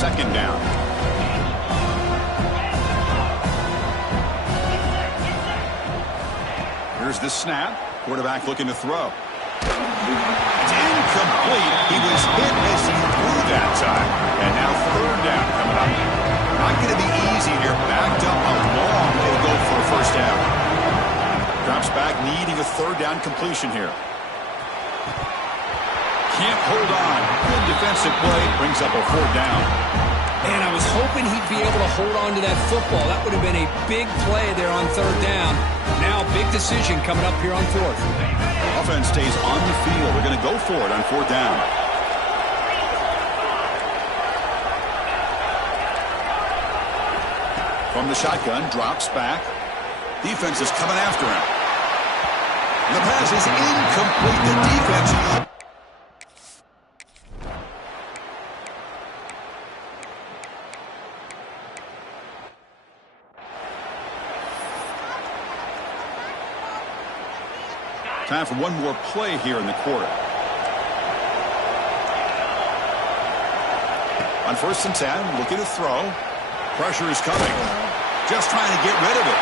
second down. Here's the snap. Quarterback looking to throw. It's incomplete. He was hit as he threw that time. And now third down coming up. Not going to be easy here. Backed up a long way to go for a first down. Drops back, needing a third down completion here. Can't hold on. Good defensive play. Brings up a fourth down. Man, I was hoping he'd be able to hold on to that football. That would have been a big play there on third down. Now, big decision coming up here on fourth. Offense stays on the field. They're going to go for it on fourth down. From the shotgun, drops back. Defense is coming after him. The pass is incomplete. The defense... Time for one more play here in the quarter. On 1st and 10, looking to throw. Pressure is coming. Just trying to get rid of it.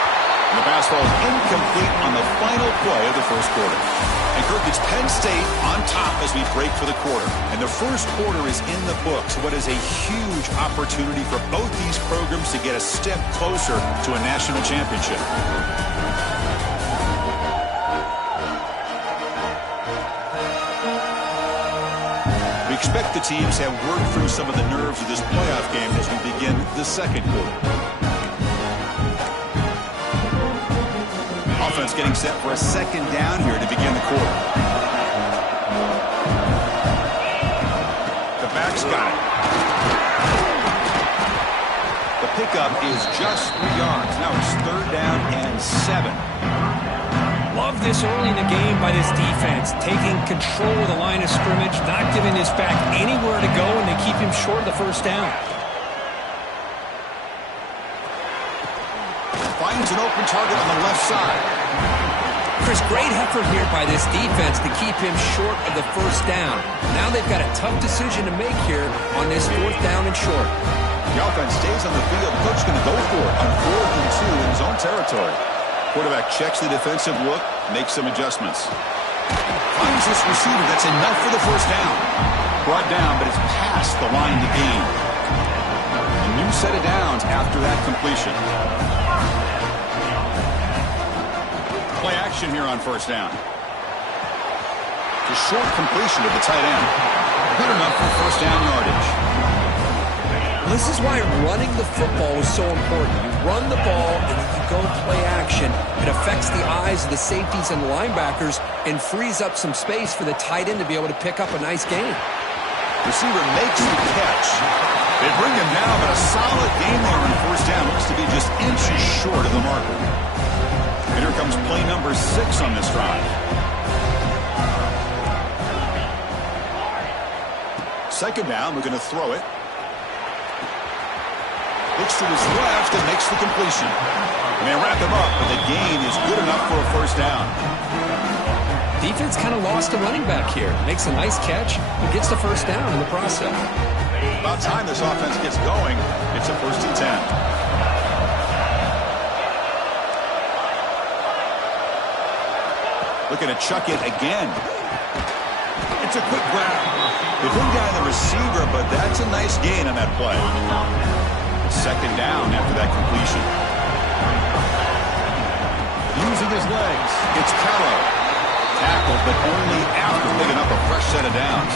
And the pass falls incomplete on the final play of the first quarter. And Kirk, it's Penn State on top as we break for the quarter. And the first quarter is in the books. What is a huge opportunity for both these programs to get a step closer to a national championship. Expect the teams have worked through some of the nerves of this playoff game as we begin the second quarter. Offense getting set for a second down here to begin the quarter. The back's got it. The pickup is just 3 yards. Now it's third down and 7. Love this early in the game by this defense, taking control of the line of scrimmage, not giving this back anywhere to go, and they keep him short of the first down. Finds an open target on the left side. Chris, great effort here by this defense to keep him short of the first down. Now they've got a tough decision to make here on this fourth down and short. The offense stays on the field. The coach's going to go for it on 4th and 2 in his own territory. Quarterback checks the defensive look, makes some adjustments. Finds this receiver. That's enough for the first down. Brought down, but it's past the line to gain. A new set of downs after that completion. Play action here on first down. The short completion to the tight end. Good enough for first down yardage. This is why running the football is so important. You run the ball and then you go play action. It affects the eyes of the safeties and the linebackers and frees up some space for the tight end to be able to pick up a nice gain. Receiver makes the catch. They bring him down, but a solid game there on first down. Looks to be just inches short of the marker. And here comes play number 6 on this drive. Second down, we're going to throw it. Looks to his left and makes the completion. And they wrap him up, but the gain is good enough for a first down. Defense kind of lost a running back here. Makes a nice catch and gets the first down in the process. About time this offense gets going. It's a 1st and 10. Looking to chuck it again. It's a quick grab. They bring down the receiver, but that's a nice gain on that play. Second down after that completion. Using his legs, it's Callow. Tackled, but only after picking up a fresh set of downs.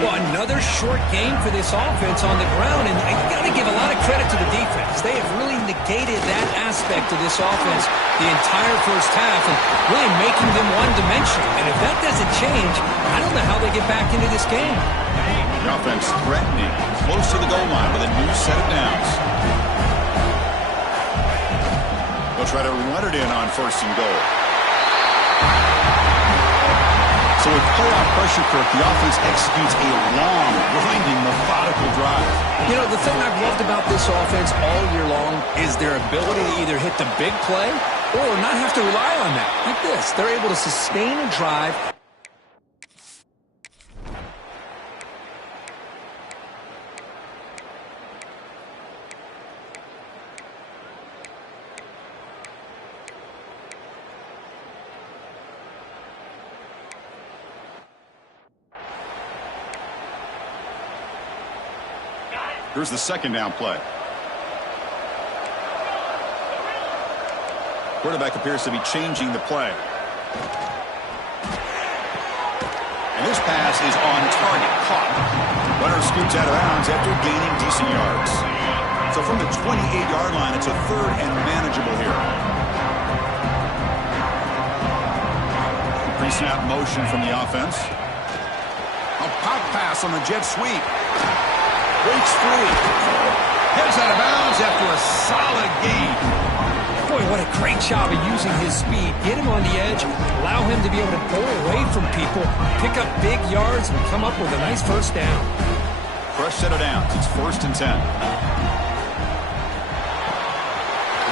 Well, another short game for this offense on the ground, and I got to give a lot of credit to the defense. They have really negated that aspect of this offense the entire first half and really making them one-dimensional. And if that doesn't change, I don't know how they get back into this game. The offense threatening, close to the goal line with a new set of downs. They'll try to run it in on 1st and goal. So with playoff pressure, Kirk, the offense executes a long, winding, methodical drive. You know, the thing I've loved about this offense all year long is their ability to either hit the big play or not have to rely on that. Like this, they're able to sustain a drive. Here's the second down play. Quarterback appears to be changing the play. And this pass is on target, caught. Runner scoots out of bounds after gaining decent yards. So from the 28-yard line, it's a third and manageable here. Pre-snap motion from the offense. A pop pass on the jet sweep. Breaks free. Heads out of bounds after a solid gain. Boy, what a great job of using his speed. Get him on the edge, allow him to be able to pull away from people, pick up big yards, and come up with a nice first down. Fresh set of downs. It's 1st and 10.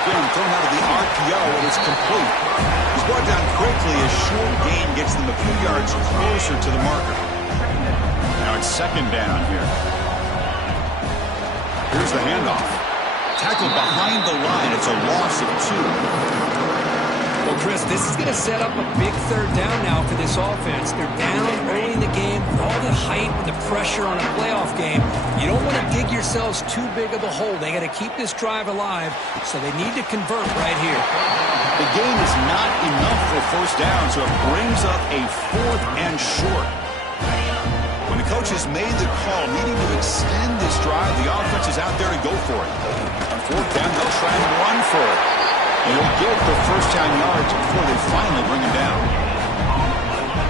Again, thrown out of the RPO, and it's complete. He's brought down quickly. A short gain gets them a few yards closer to the marker. Now it's second down here. Here's the handoff. Tackled behind the line. It's a loss of 2. Well, Chris, this is going to set up a big third down now for this offense. They're down early in the game with all the hype and the pressure on a playoff game. You don't want to dig yourselves too big of a hole. They got to keep this drive alive, so they need to convert right here. The gain is not enough for first down, so it brings up a 4th and short. When the coach has made the call needing to extend this drive, the offense is out there to go for it. On 4th down, they'll try and run for it. And he'll get the first down yards before they finally bring him down.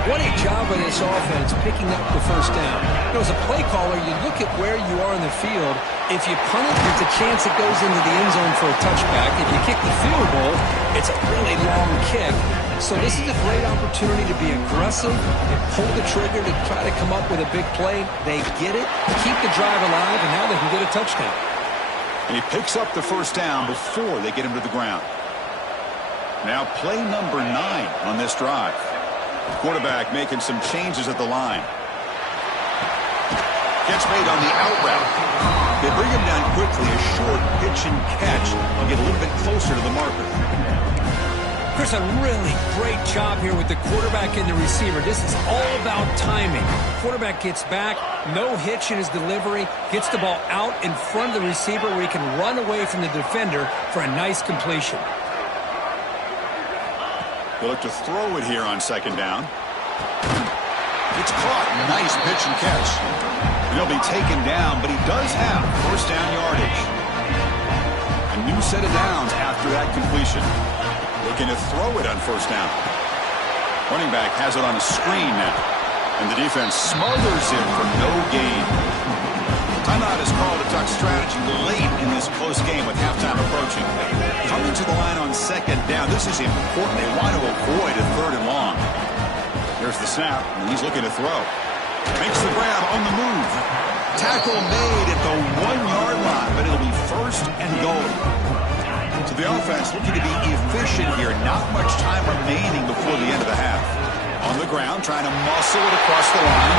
What a job by this offense picking up the first down. You know, as a play caller, you look at where you are in the field. If you punt it, there's a chance it goes into the end zone for a touchback. If you kick the field goal, it's a really long kick. So this is a great opportunity to be aggressive and pull the trigger to try to come up with a big play. They get it, keep the drive alive, and now they can get a touchdown. And he picks up the first down before they get him to the ground. Now play number 9 on this drive. Quarterback making some changes at the line. Catch made on the out route. They bring him down quickly. A short pitch and catch. They'll get a little bit closer to the marker. Chris, a really great job here with the quarterback and the receiver. This is all about timing. Quarterback gets back, no hitch in his delivery, gets the ball out in front of the receiver where he can run away from the defender for a nice completion. They'll look to throw it here on second down. It's caught. Nice pitch and catch. And he'll be taken down, but he does have first down yardage. A new set of downs after that completion. Looking to throw it on first down. Running back has it on a screen now. And the defense smothers him for no gain. Timeout is called to talk strategy late in this close game with halftime approaching. Coming to the line on second down. This is important. They want to avoid a 3rd and long. There's the snap, and he's looking to throw. Makes the grab on the move. Tackle made at the 1-yard line, but it'll be first and goal. So the offense looking to be efficient here. Not much time remaining before the end of the half. On the ground, trying to muscle it across the line.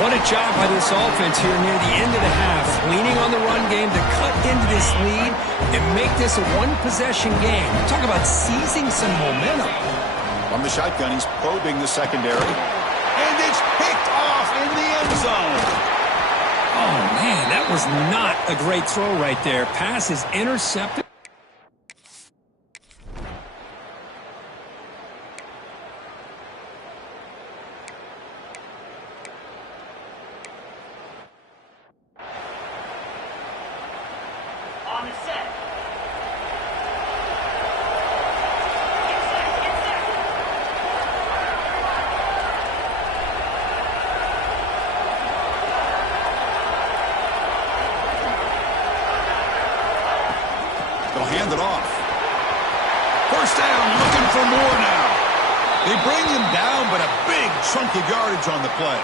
What a job by this offense here near the end of the half. Leaning on the run game to cut into this lead and make this a one-possession game. Talk about seizing some momentum. From the shotgun, he's probing the secondary. And it's picked off in the end zone. Oh, man, that was not a great throw right there. Pass is intercepted. Hand it off. First down, looking for more now. They bring him down, but a big chunk of yardage on the play.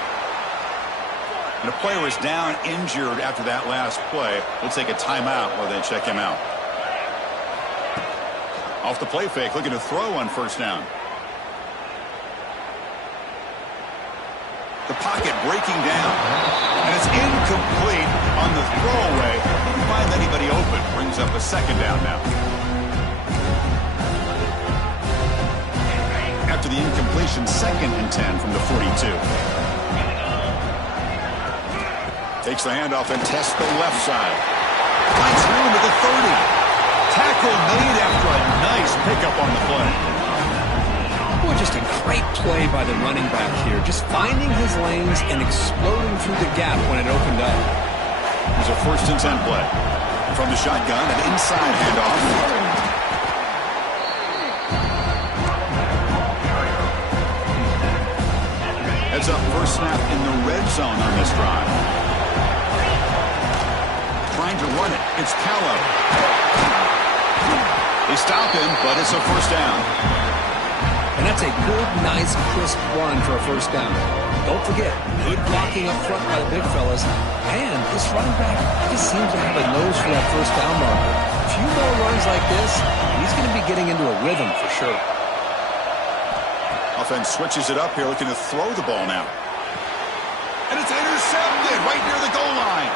And a player is down injured after that last play. We'll take a timeout while they check him out. Off the play fake, looking to throw on first down. The pocket breaking down. And it's incomplete on the throwaway. Didn't find anybody open. Brings up a second down now. After the incompletion, 2nd and 10 from the 42. Takes the handoff and tests the left side. Finds room at the 30. Tackle made after a nice pickup on the play. Boy, just a great play by the running back here. Just finding his lanes and exploding through the gap when it opened up. It's a 1st and 10 play. From the shotgun, an inside handoff. Heads up, first snap in the red zone on this drive. Trying to run it. It's Callow. They stop him, but it's a 1st down. And that's a good, nice, crisp run for a 1st down. Don't forget, good blocking up front by the big fellas. And this running back just seems to have a nose for that 1st down marker. A few more runs like this, he's going to be getting into a rhythm for sure. Offense switches it up here, looking to throw the ball now. And it's intercepted right near the goal line.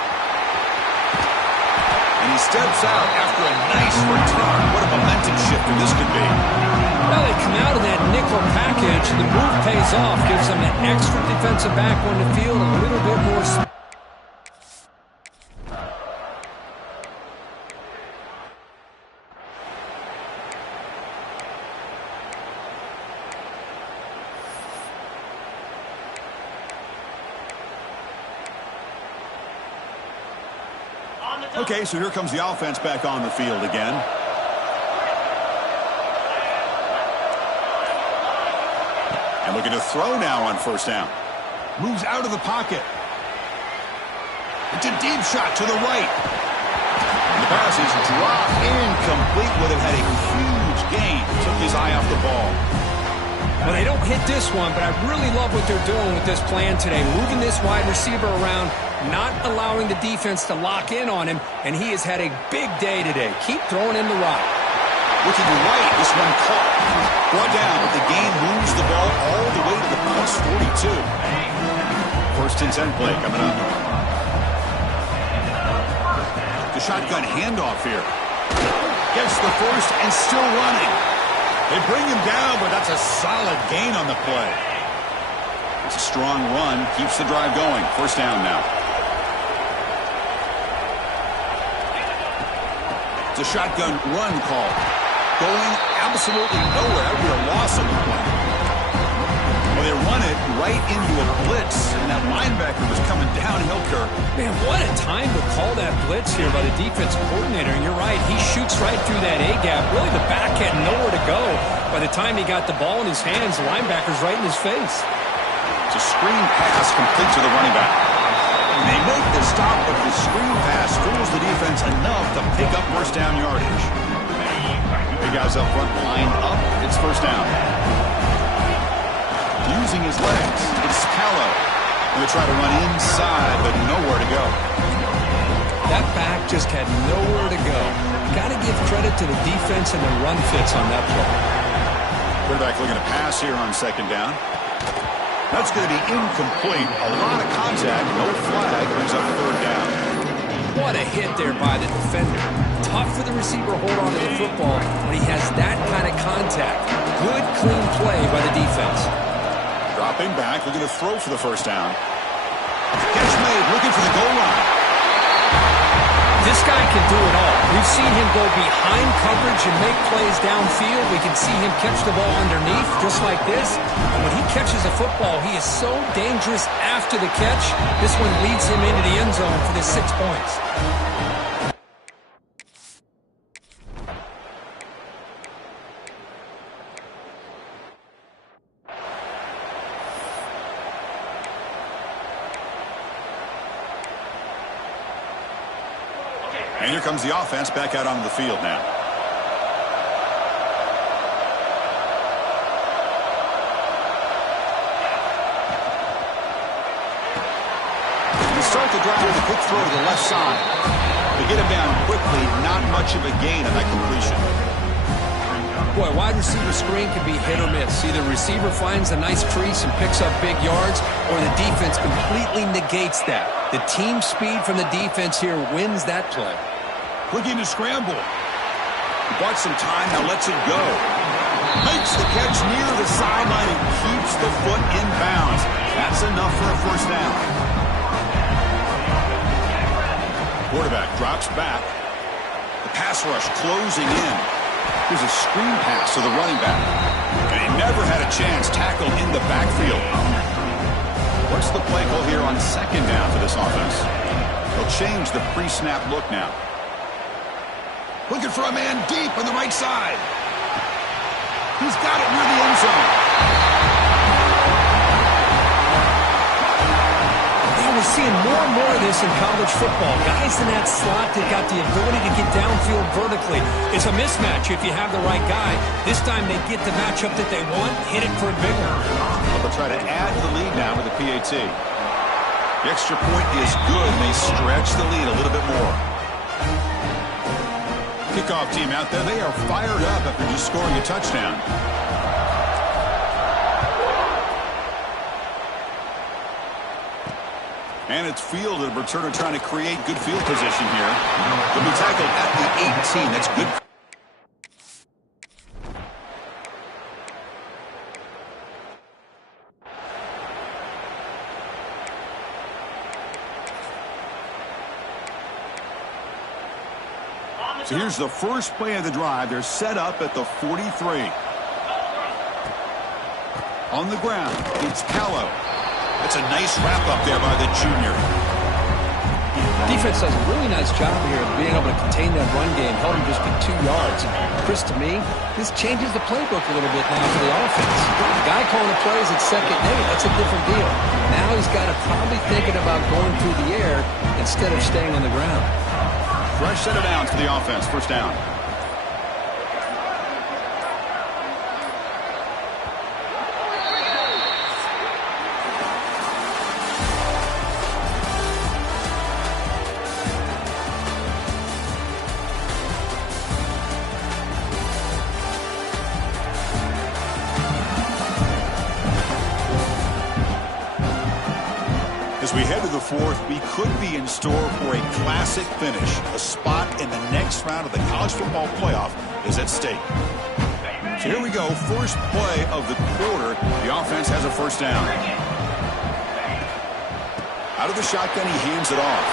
And he steps out after a nice return. What a momentum shifter this could be. Well, they come out in that nickel package. The move pays off, gives them an extra defensive back on the field, a little bit more space. Okay, so here comes the offense back on the field again. And looking to throw now on 1st down. Moves out of the pocket. It's a deep shot to the right. And the pass is dropped incomplete. Would have had a huge gain. Took his eye off the ball. Well, they don't hit this one, but I really love what they're doing with this plan today. Moving this wide receiver around, not allowing the defense to lock in on him, and he has had a big day today. Keep throwing in the rock. Looking right, this one caught. Brought down, but the game moves the ball all the way to the plus 42. 1st and 10 play coming up. The shotgun handoff here. Gets the 1st and still running. They bring him down, but that's a solid gain on the play. It's a strong run, keeps the drive going. 1st down now. It's a shotgun run call. Going absolutely nowhere. That would be a loss on the play. Well, they run it right into a blitz, and that linebacker was coming downhill, Kirk. Man, what a time to call that blitz here by the defense coordinator. And you're right, he shoots right through that A-gap. Really, the back had nowhere to go. By the time he got the ball in his hands, the linebacker's right in his face. It's a screen pass complete to the running back. And they make the stop, but the screen pass fools the defense enough to pick up 1st down yardage. Big guys up front lined up. It's 1st down. Using his legs, it's Callow. Going to try to run inside, but nowhere to go. That back just had nowhere to go. Got to give credit to the defense and the run fits on that play. Quarterback looking to pass here on 2nd down. That's going to be incomplete. A lot of contact, no flag, brings up 3rd down. What a hit there by the defender. Tough for the receiver to hold on to the football when he has that kind of contact. Good, clean play by the defense. Dropping back, looking to throw for the 1st down. Catch made, looking for the goal line. This guy can do it all. We've seen him go behind coverage and make plays downfield. We can see him catch the ball underneath, just like this. And when he catches a football, he is so dangerous after the catch. This one leads him into the end zone for the 6 points. And here comes the offense back out on the field now. They start the drive with a quick throw to the left side. They get him down quickly, not much of a gain on that completion. Boy, wide receiver screen can be hit or miss. Either receiver finds a nice crease and picks up big yards, or the defense completely negates that. The team speed from the defense here wins that play. Looking to scramble. He bought some time, now lets it go. Makes the catch near the sideline and keeps the foot in bounds. That's enough for a 1st down. Quarterback drops back. The pass rush closing in. Here's a screen pass to the running back. And he never had a chance tackled in the backfield. What's the play call here on second down for this offense? They'll change the pre-snap look now. Looking for a man deep on the right side. He's got it near the end zone. Yeah, we're seeing more and more of this in college football. Guys in that slot that got the ability to get downfield vertically. It's a mismatch if you have the right guy. This time they get the matchup that they want, hit it for a big one. They'll try to add to the lead now with the PAT. The extra point is good, and they stretch the lead a little bit more. Kickoff team out there, they are fired up after just scoring a touchdown. And it's fielded. Returner trying to create good field position here. They'll be tackled at the 18. That's good. So here's the first play of the drive. They're set up at the 43. On the ground, it's Callow. That's a nice wrap up there by the junior. Defense does a really nice job here of being able to contain that run game, held him just to 2 yards. Chris, to me, this changes the playbook a little bit now for the offense. The guy calling the plays at second and 8, that's a different deal. Now he's got to probably thinking about going through the air instead of staying on the ground. Fresh set of downs for the offense. First down. As we head to the fourth, we could be in store for a classic finish. A spot in the next round of the college football playoff is at stake. So here we go. First play of the quarter. The offense has a first down. Out of the shotgun, he hands it off.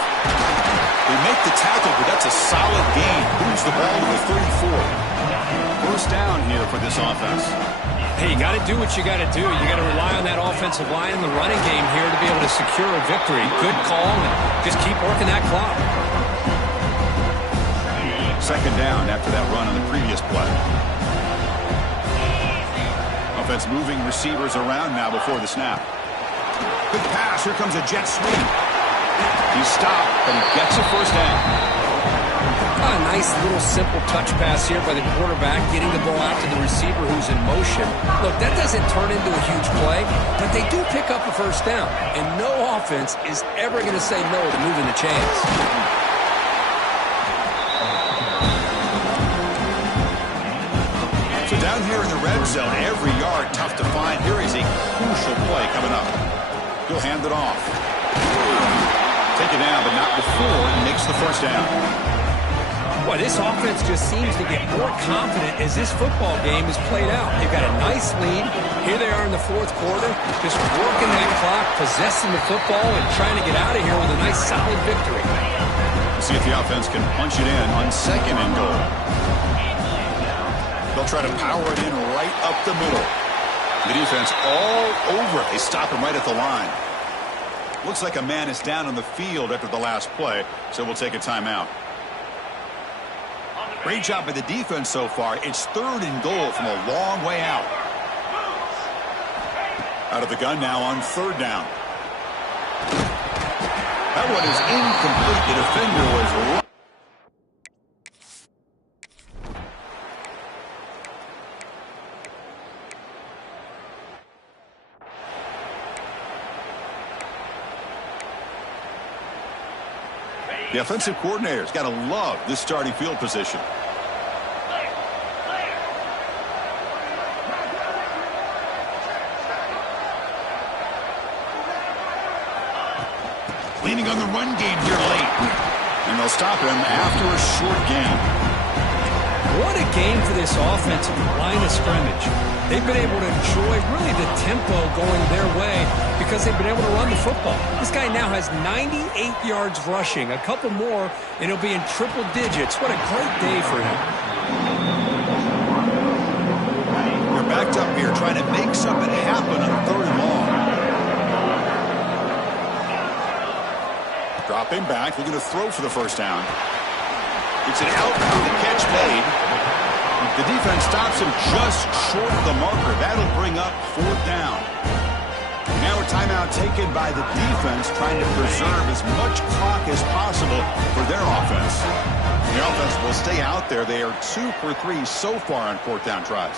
They make the tackle, but that's a solid gain. Moves the ball to the 34. First down here for this offense. Hey, you got to do what you got to do. You got to rely on that offensive line in the running game here to be able to secure a victory. Good call, and just keep working that clock. Second down after that run on the previous play. Offense moving receivers around now before the snap. Good pass. Here comes a jet sweep. He's stopped, but he gets a first down. A nice little simple touch pass here by the quarterback, getting the ball out to the receiver who's in motion. Look, that doesn't turn into a huge play, but they do pick up a first down, and no offense is ever going to say no to moving the chains. So down here in the red zone, every yard tough to find. Here is a crucial play coming up. He'll hand it off. Take it down, but not before he makes the first down. Boy, this offense just seems to get more confident as this football game is played out. They've got a nice lead. Here they are in the fourth quarter, just working that clock, possessing the football, and trying to get out of here with a nice, solid victory. See if the offense can punch it in on second and goal. They'll try to power it in right up the middle. The defense all over it. They stop him right at the line. Looks like a man is down on the field after the last play, so we'll take a timeout. Great job by the defense so far. It's third and goal from a long way out. Out of the gun now on third down. That one is incomplete. The defender was the offensive coordinator's got to love this starting field position. Leaning on the run game here late. And they'll stop him after a short gain. What a game for this offensive line of scrimmage. They've been able to enjoy really the tempo going their way because they've been able to run the football. This guy now has 98 yards rushing. A couple more, and he'll be in triple digits. What a great day for him. They're backed up here trying to make something happen on 3rd and long. Dropping back, looking to throw for the first down. It's an out with the catch made. The defense stops him just short of the marker. That'll bring up 4th down. Now a timeout taken by the defense, trying to preserve as much clock as possible for their offense. The offense will stay out there. They are 2 for 3 so far on 4th down tries.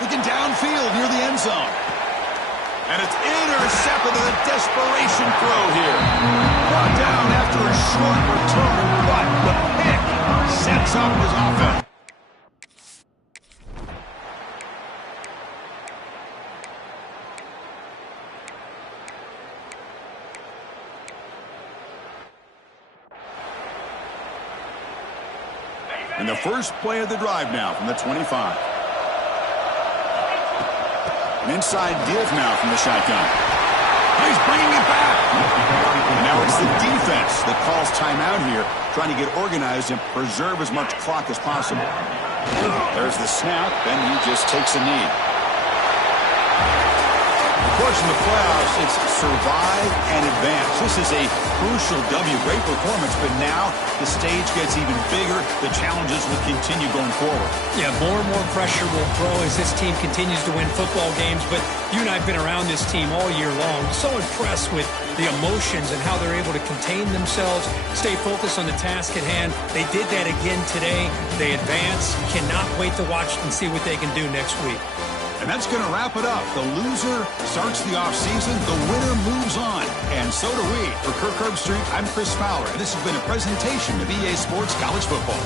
Looking downfield near the end zone. And it's intercepted in a desperation throw here. Brought down after a short return, but the pick sets up his offense. And the first play of the drive now from the 25. An inside give now from the shotgun. He's bringing it back. And now it's the defense that calls timeout here, trying to get organized and preserve as much clock as possible. There's the snap, and he just takes a knee. Of course, in the playoffs, it's survive and advance. This is a crucial W. Great performance, but now the stage gets even bigger. The challenges will continue going forward. Yeah, more and more pressure will grow as this team continues to win football games, but you and I have been around this team all year long. So impressed with the emotions and how they're able to contain themselves, stay focused on the task at hand. They did that again today. They advance. Cannot wait to watch and see what they can do next week. And that's going to wrap it up. The loser starts the offseason. The winner moves on. And so do we. For Kirk Herbstreit, I'm Chris Fowler. And this has been a presentation of EA Sports College Football.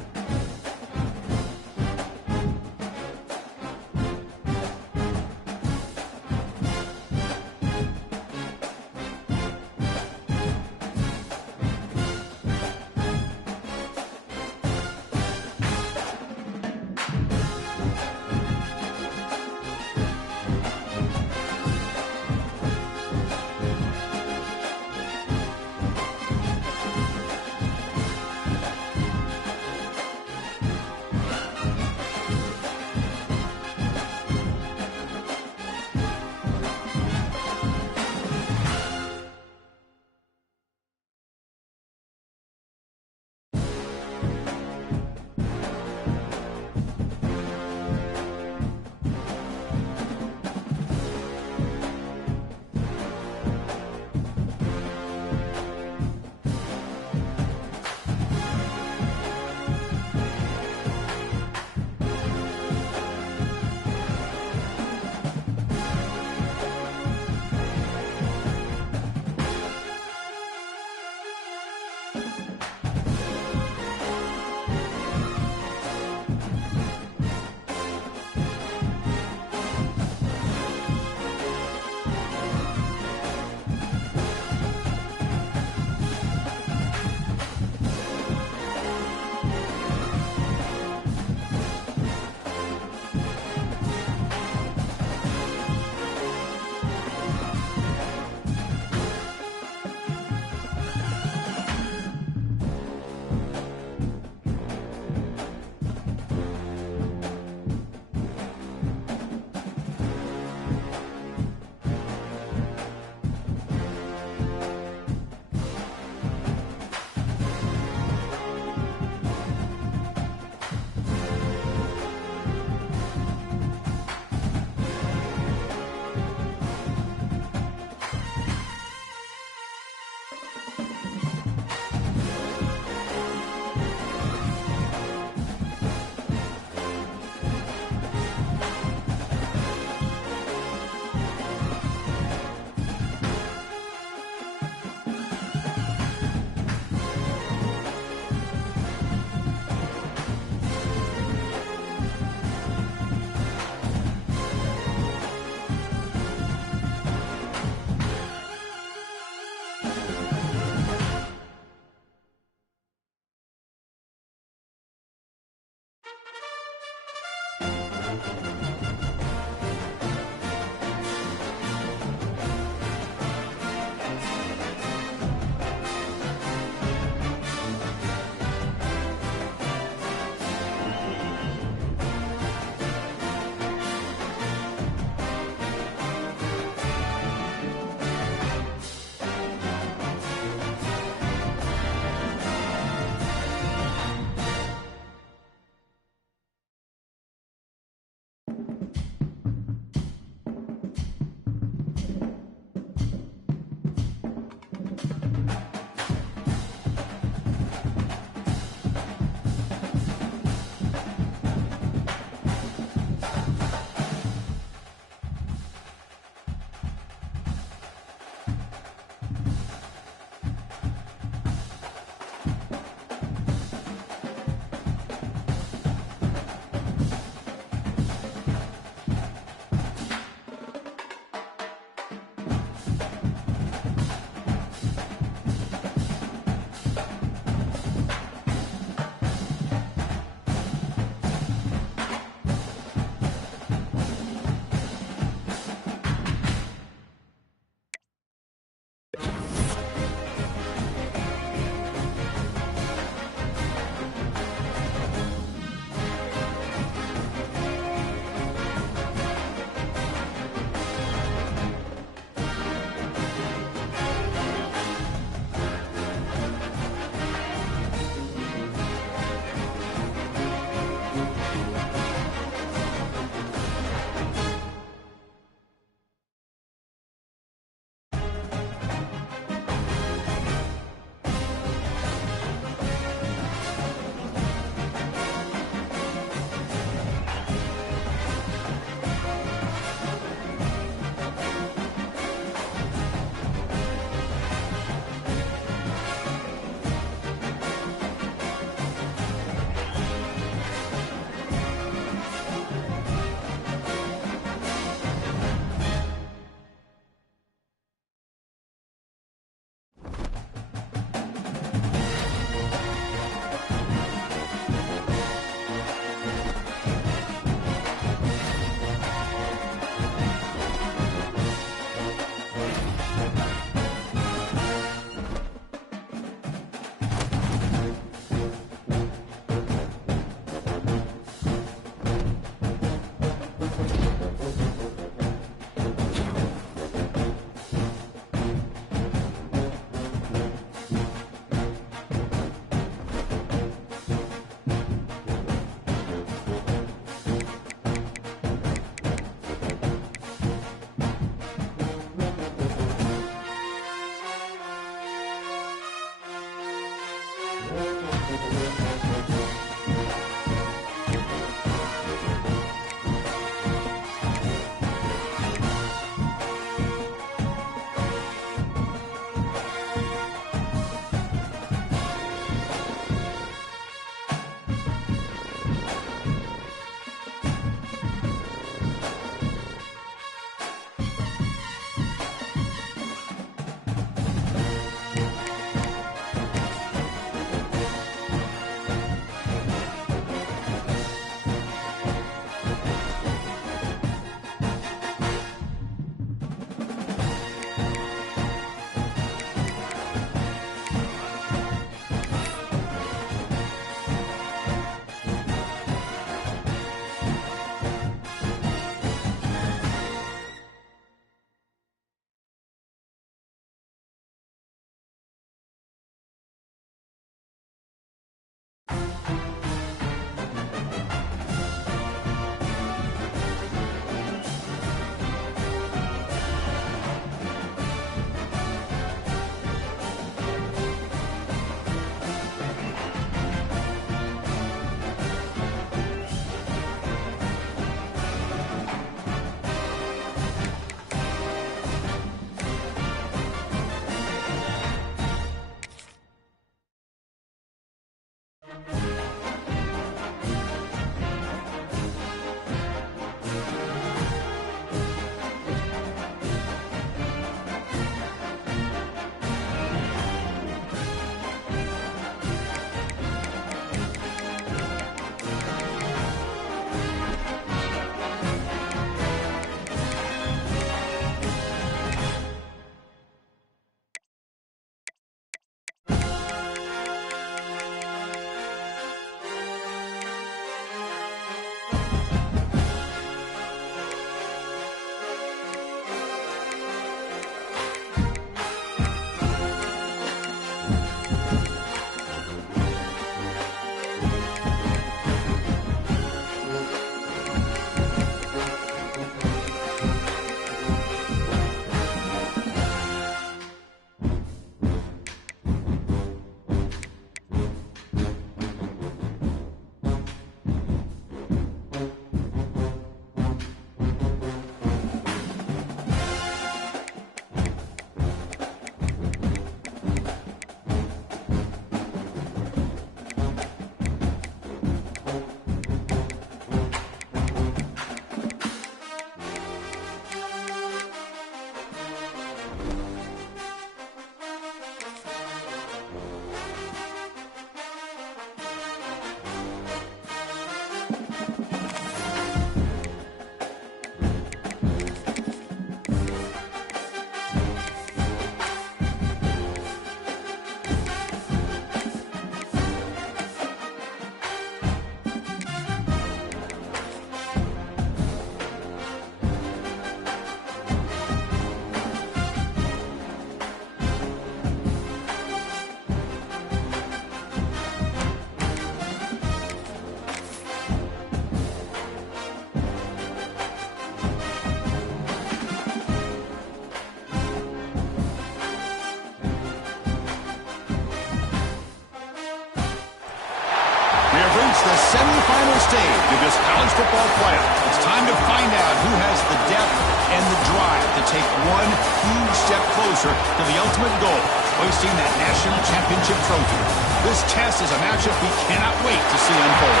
final stage of this college football playoff. It's time to find out who has the depth and the drive to take one huge step closer to the ultimate goal, hoisting that national championship trophy. This test is a matchup we cannot wait to see unfold.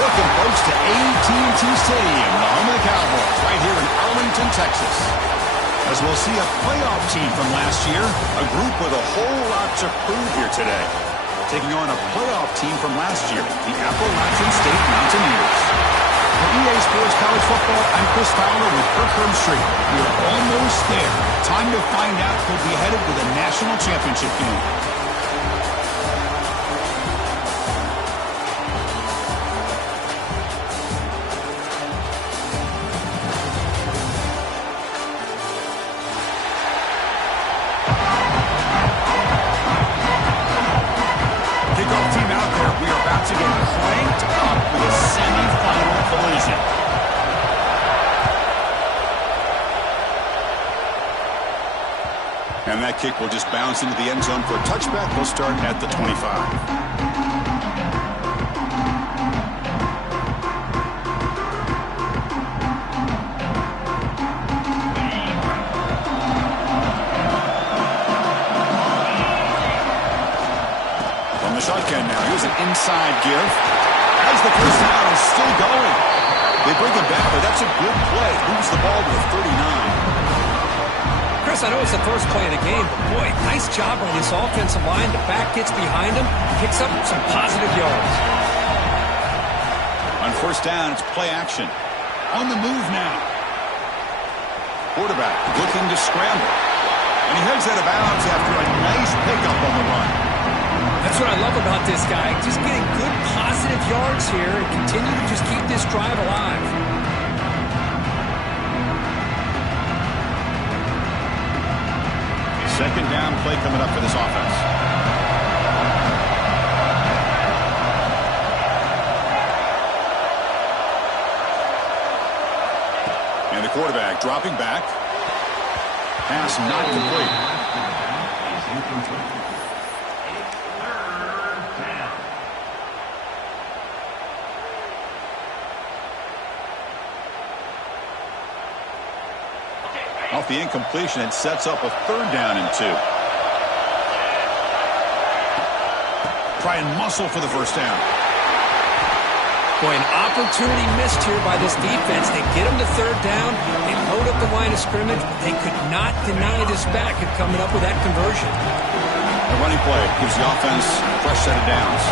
Welcome, folks, to AT&T Stadium, the home of the Cowboys, right here in Arlington, Texas. As we'll see a playoff team from last year, a group with a whole lot to prove here today. Taking on a playoff team from last year, the Appalachian State Mountaineers. For EA Sports College Football, I'm Chris Fowler with Kirk Herbstreit. We're almost there. Time to find out who'll be headed to the national championship game. And that kick will just bounce into the end zone for a touchback. We'll start at the 25. From the shotgun now, here's an inside give. As the first down is still going. They bring him back, but that's a good play. Moves the ball to the 39. Chris, I know it's the first play of the game, but boy, nice job on this offensive line. The back gets behind him, picks up some positive yards. On first down, it's play action. On the move now. Quarterback looking to scramble. And he heads out of bounds after a nice pickup on the run. That's what I love about this guy. Just getting good positive yards here and continue to just keep this drive alive. Second down play coming up for this offense. And the quarterback dropping back. Pass not complete. Off the incompletion, it sets up a third down and 2. Try and muscle for the first down. Boy, an opportunity missed here by this defense. They get him to third down. They load up the line of scrimmage. They could not deny this back of coming up with that conversion. The running play gives the offense a fresh set of downs.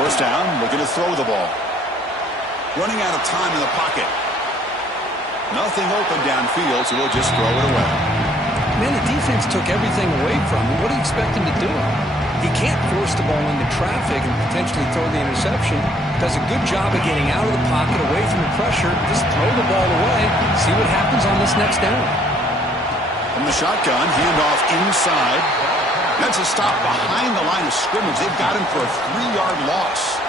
First down, looking to throw the ball. Running out of time in the pocket. Nothing open downfield, so we'll just throw it away. Man, the defense took everything away from him. What do you expect him to do? He can't force the ball into traffic and potentially throw the interception. Does a good job of getting out of the pocket, away from the pressure. Just throw the ball away. See what happens on this next down. From the shotgun, handoff inside. That's a stop behind the line of scrimmage. They've got him for a 3-yard loss.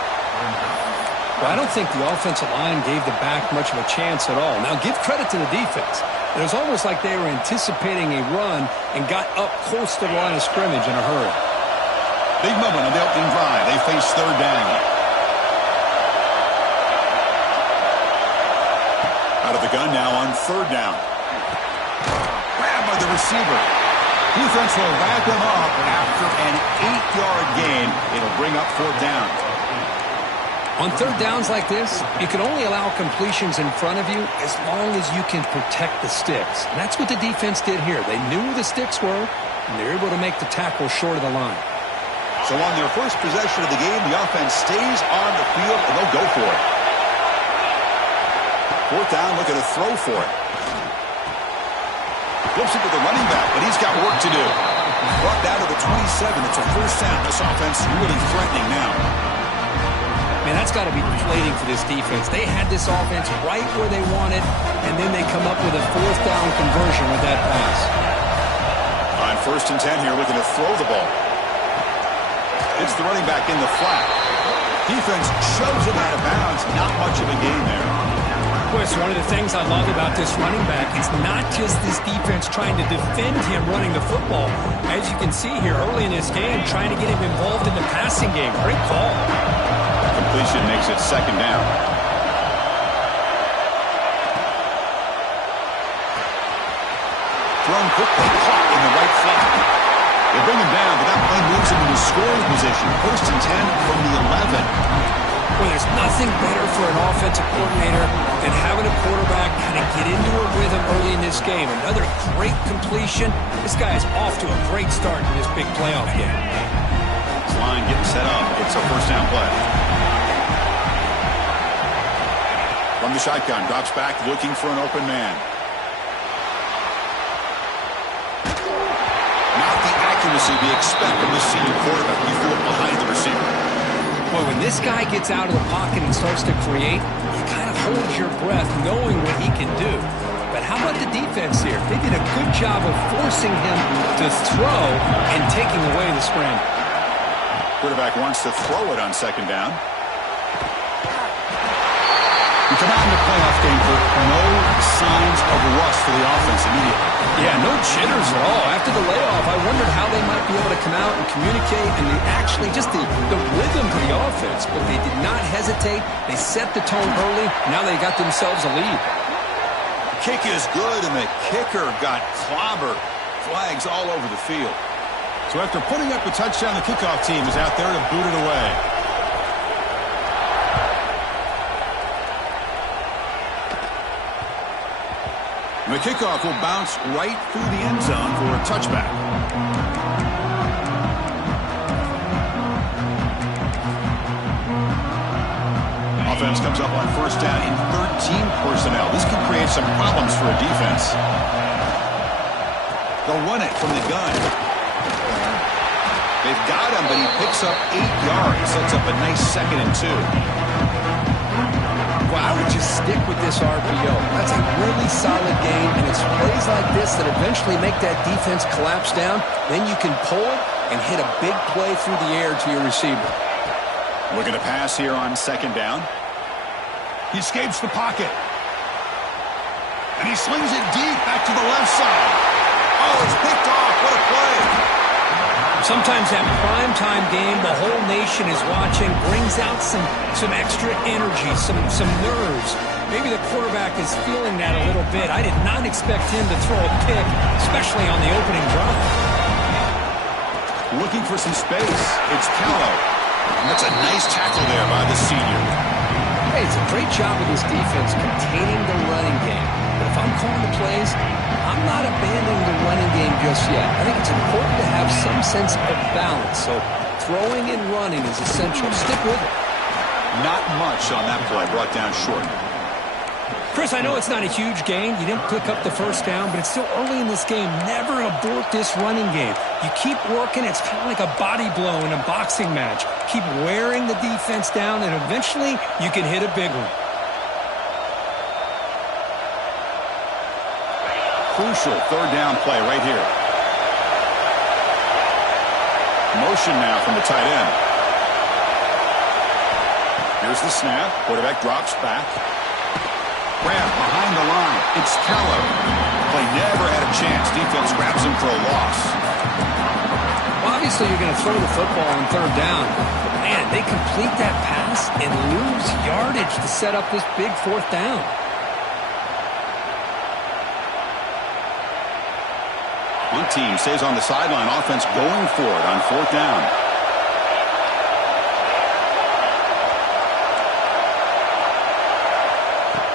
Well, I don't think the offensive line gave the back much of a chance at all. Now, give credit to the defense. It was almost like they were anticipating a run and got up close to the line of scrimmage in a hurry. Big moment on the opening drive. They face third down. Out of the gun now on third down. Grabbed by the receiver. Defense will wrap him up after an 8-yard gain. It'll bring up fourth down. On third downs like this, you can only allow completions in front of you as long as you can protect the sticks. And that's what the defense did here. They knew where the sticks were, and they were able to make the tackle short of the line. So on their first possession of the game, the offense stays on the field, and they'll go for it. Fourth down, looking to throw for it. Flips it to the running back, but he's got work to do. Brought down to the 27. It's a first down. This offense really threatening now. Man, that's got to be deflating for this defense. They had this offense right where they wanted, and then they come up with a fourth down conversion with that pass. On first and 10 here, looking to throw the ball. It's the running back in the flat. Defense shoves him out of bounds. Not much of a gain there. Well, Chris, one of the things I love about this running back is not just this defense trying to defend him running the football. As you can see here early in this game, trying to get him involved in the passing game. Great call. Completion makes it second down. Thrown quickly, caught in the right flat. They bring him down, but that play moves him into scoring position. 1st and 10 from the 11. Well, there's nothing better for an offensive coordinator than having a quarterback kind of get into a rhythm early in this game. Another great completion. This guy is off to a great start in this big playoff game. This line getting set up. It's a 1st down play. From the shotgun, drops back, looking for an open man. Not the accuracy we expect from the senior quarterback. He threw it behind the receiver. Well, when this guy gets out of the pocket and starts to create, you kind of hold your breath knowing what he can do. But how about the defense here? They did a good job of forcing him to throw and taking away the scramble. Quarterback wants to throw it on 2nd down. We come out in the playoff game for no signs of rust for the offense immediately. Yeah, no jitters at all. After the layoff, I wondered how they might be able to come out and communicate and actually just the rhythm to the offense. But they did not hesitate. They set the tone early. Now they got themselves a lead. Kick is good, and the kicker got clobbered. Flags all over the field. So after putting up a touchdown, the kickoff team is out there to boot it away. The kickoff will bounce right through the end zone for a touchback. Offense comes up on 1st down in 13 personnel. This can create some problems for a defense. They'll run it from the gun. They've got him, but he picks up 8 yards. Sets up a nice 2nd and 2. Well, I would just stick with this RPO. That's a really solid game, and it's plays like this that eventually make that defense collapse down. Then you can pull it and hit a big play through the air to your receiver. Looking to pass here on 2nd down. He escapes the pocket. And he slings it deep back to the left side. Oh, it's picked off. What a play. Sometimes that primetime game, the whole nation is watching, brings out some extra energy, some nerves. Maybe the quarterback is feeling that a little bit. I did not expect him to throw a pick, especially on the opening drive. Looking for some space. It's Callow. And that's a nice tackle there by the senior. Hey, it's a great job with this defense containing the running game. But if I'm calling the plays, I'm not abandoning the running game just yet. I think it's important to have some sense of balance. So throwing and running is essential. Stick with it. Not much on that play. Brought down short. Chris, I know it's not a huge gain. You didn't pick up the 1st down, but it's still early in this game. Never abort this running game. You keep working. It's kind of like a body blow in a boxing match. Keep wearing the defense down, and eventually you can hit a big one. Crucial 3rd down play right here. Motion now from the tight end. Here's the snap. Quarterback drops back. Grab behind the line. It's Keller. Play never had a chance. Defense grabs him for a loss. Well, obviously you're going to throw the football on 3rd down. But man, they complete that pass and lose yardage to set up this big 4th down. One team stays on the sideline. Offense going for it on 4th down.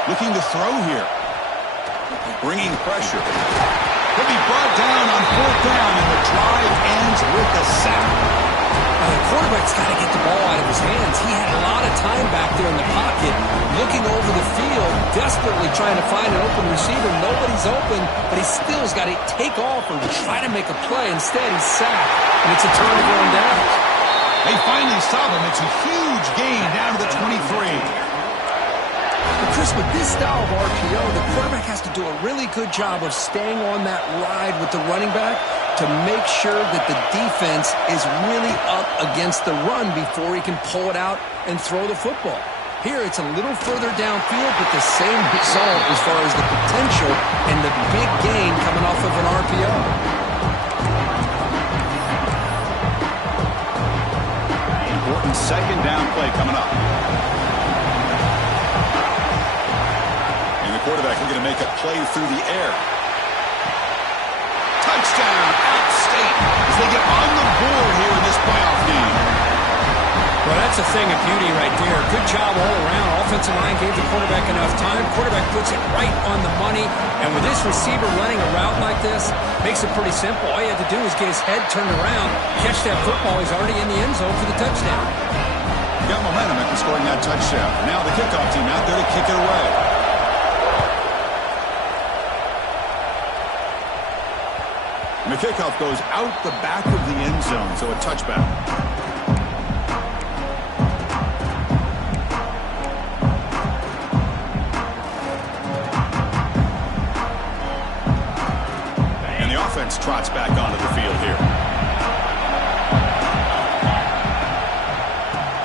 Looking to throw here. Bringing pressure. He'll be brought down on 4th down, and the drive ends with a sack. The quarterback's got to get the ball out of his hands. He had a lot of time back there in the pocket, looking over the field, desperately trying to find an open receiver. Nobody's open, but he still has got to take off or try to make a play. Instead, he's sacked, and it's a turnover on downs. They finally stop him. It's a huge gain down to the 23. But Chris, with this style of RPO, the quarterback has to do a really good job of staying on that ride with the running back to make sure that the defense is really up against the run before he can pull it out and throw the football. Here it's a little further downfield, but the same result as far as the potential and the big gain coming off of an RPO. Important second down play coming up. And the quarterback looking to make a play through the air. Touchdown, Outstate, as they get on the board here in this playoff game. Well, that's a thing of beauty right there. Good job all around. Offensive line gave the quarterback enough time. Quarterback puts it right on the money. And with this receiver running a route like this, makes it pretty simple. All you have to do is get his head turned around, catch that football. He's already in the end zone for the touchdown. Got momentum after scoring that touchdown. Now the kickoff team out there to kick it away. And the kickoff goes out the back of the end zone, so a touchback. And the offense trots back onto the field here.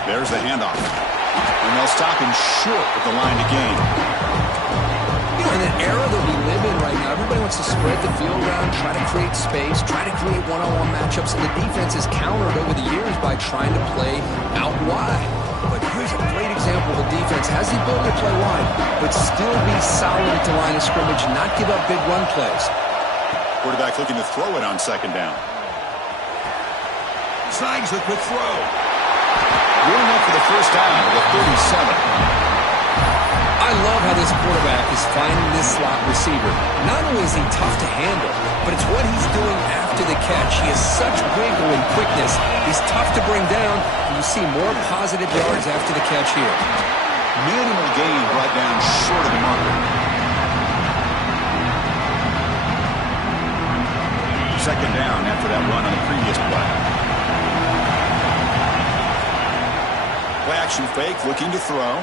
There's the handoff. And they'll stop him short at the line to gain. You know, in an era that we live in right now, everybody wants to spread the field around, try to create space, try to create one-on-one matchups, and the defense has countered over the years by trying to play out wide. But here's a great example of a defense has the ability to play wide, but still be solid at the line of scrimmage, not give up big run plays. Quarterback looking to throw it on second down. Snags the quick throw. Going up for the first down to the 37. I love how this quarterback is finding this slot receiver. Not only is he tough to handle, but it's what he's doing after the catch. He has such wiggle and quickness. He's tough to bring down, and you see more positive yards after the catch here. Minimal gain brought down short of the marker. Second down after that run on the previous play. Play action fake, looking to throw.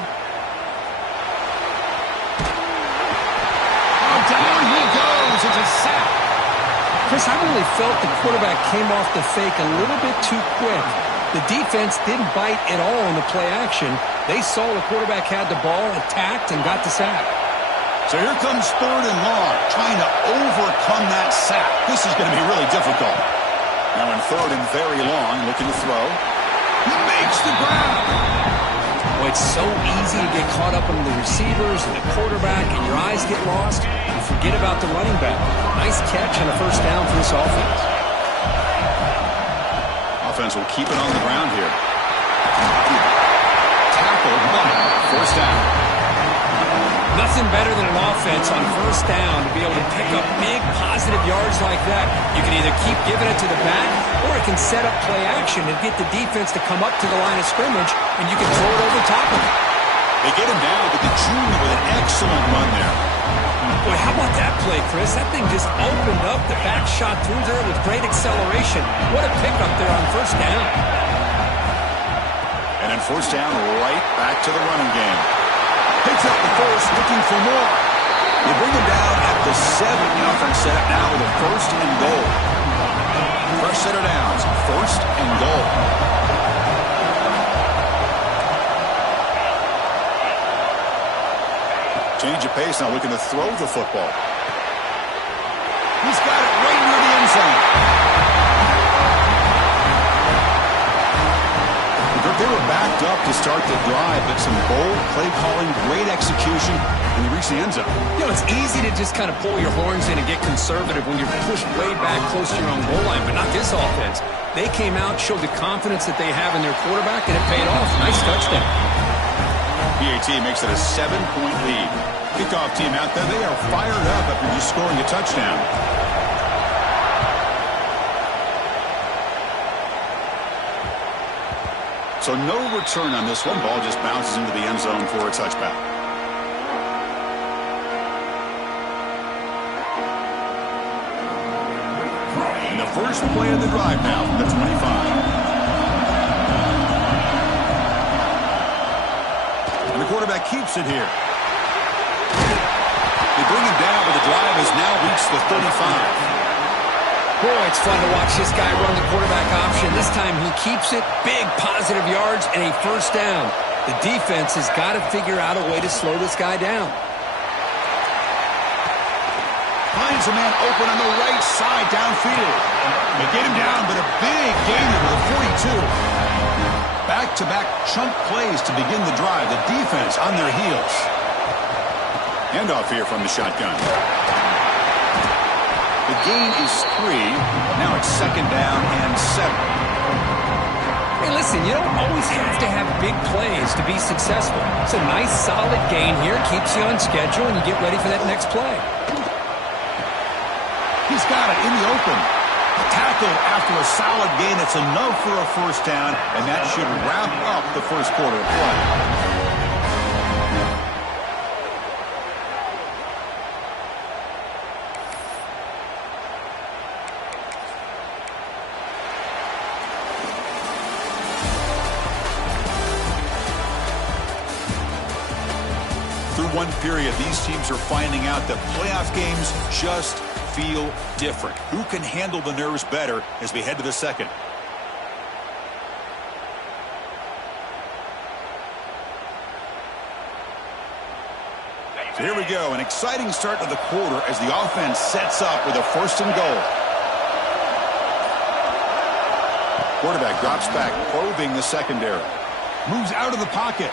Down he goes. It's a sack. Chris, I really felt the quarterback came off the fake a little bit too quick. The defense didn't bite at all on the play action. They saw the quarterback had the ball, attacked, and got the sack. So here comes third and long, trying to overcome that sack. This is going to be really difficult. Now in third and very long, looking to throw. He makes the grab. Well, it's so easy to get caught up in the receivers and the quarterback, and your eyes get lost. You forget about the running back. Nice catch and a first down for this offense. Offense will keep it on the ground here. Tackled, but first down. Nothing better than an offense on first down to be able to pick up big positive yards like that. You can either keep giving it to the back, or it can set up play action and get the defense to come up to the line of scrimmage, and you can throw it over top of it. They get him down, but the junior with an excellent run there. Boy, how about that play, Chris? That thing just opened up. The back shot through there with great acceleration. What a pickup there on first down. And then first down, right back to the running game. Picks up the first, looking for more. They bring him down at the 7. The offense set up now with a first and goal. Fresh set of downs, first and goal. Change of pace now, looking to throw the football. He's got it right near the end zone. They were backed up to start the drive, but some bold play calling, great execution, and they reached the end zone. You know, it's easy to just kind of pull your horns in and get conservative when you're pushed way back close to your own goal line, but not this offense. They came out, showed the confidence that they have in their quarterback, and it paid off. Nice touchdown. PAT makes it a 7-point lead. Kickoff team out there, they are fired up after just scoring a touchdown. So no return on this one. Ball just bounces into the end zone for a touchback. And the first play of the drive now from the 25. And the quarterback keeps it here. They bring him down, but the drive has now reached the 35. Boy, it's fun to watch this guy run the quarterback option. This time he keeps it, big positive yards, and a first down. The defense has got to figure out a way to slow this guy down. Finds a man open on the right side downfield. They get him down, but a big gain to the 42. Back-to-back chunk plays to begin the drive. The defense on their heels. Handoff here from the shotgun. The gain is 3. Now it's 2nd down and 7. Hey, listen, you don't always have to have big plays to be successful. It's a nice, solid gain here. Keeps you on schedule, and you get ready for that next play. He's got it in the open. Tackled after a solid gain. It's enough for a first down, and that should wrap up the first quarter of play. Through one period, these teams are finding out that playoff games just feel different. Who can handle the nerves better as we head to the second? So here we go, an exciting start to the quarter as the offense sets up with a 1st and goal. Quarterback drops back, probing the secondary. Moves out of the pocket.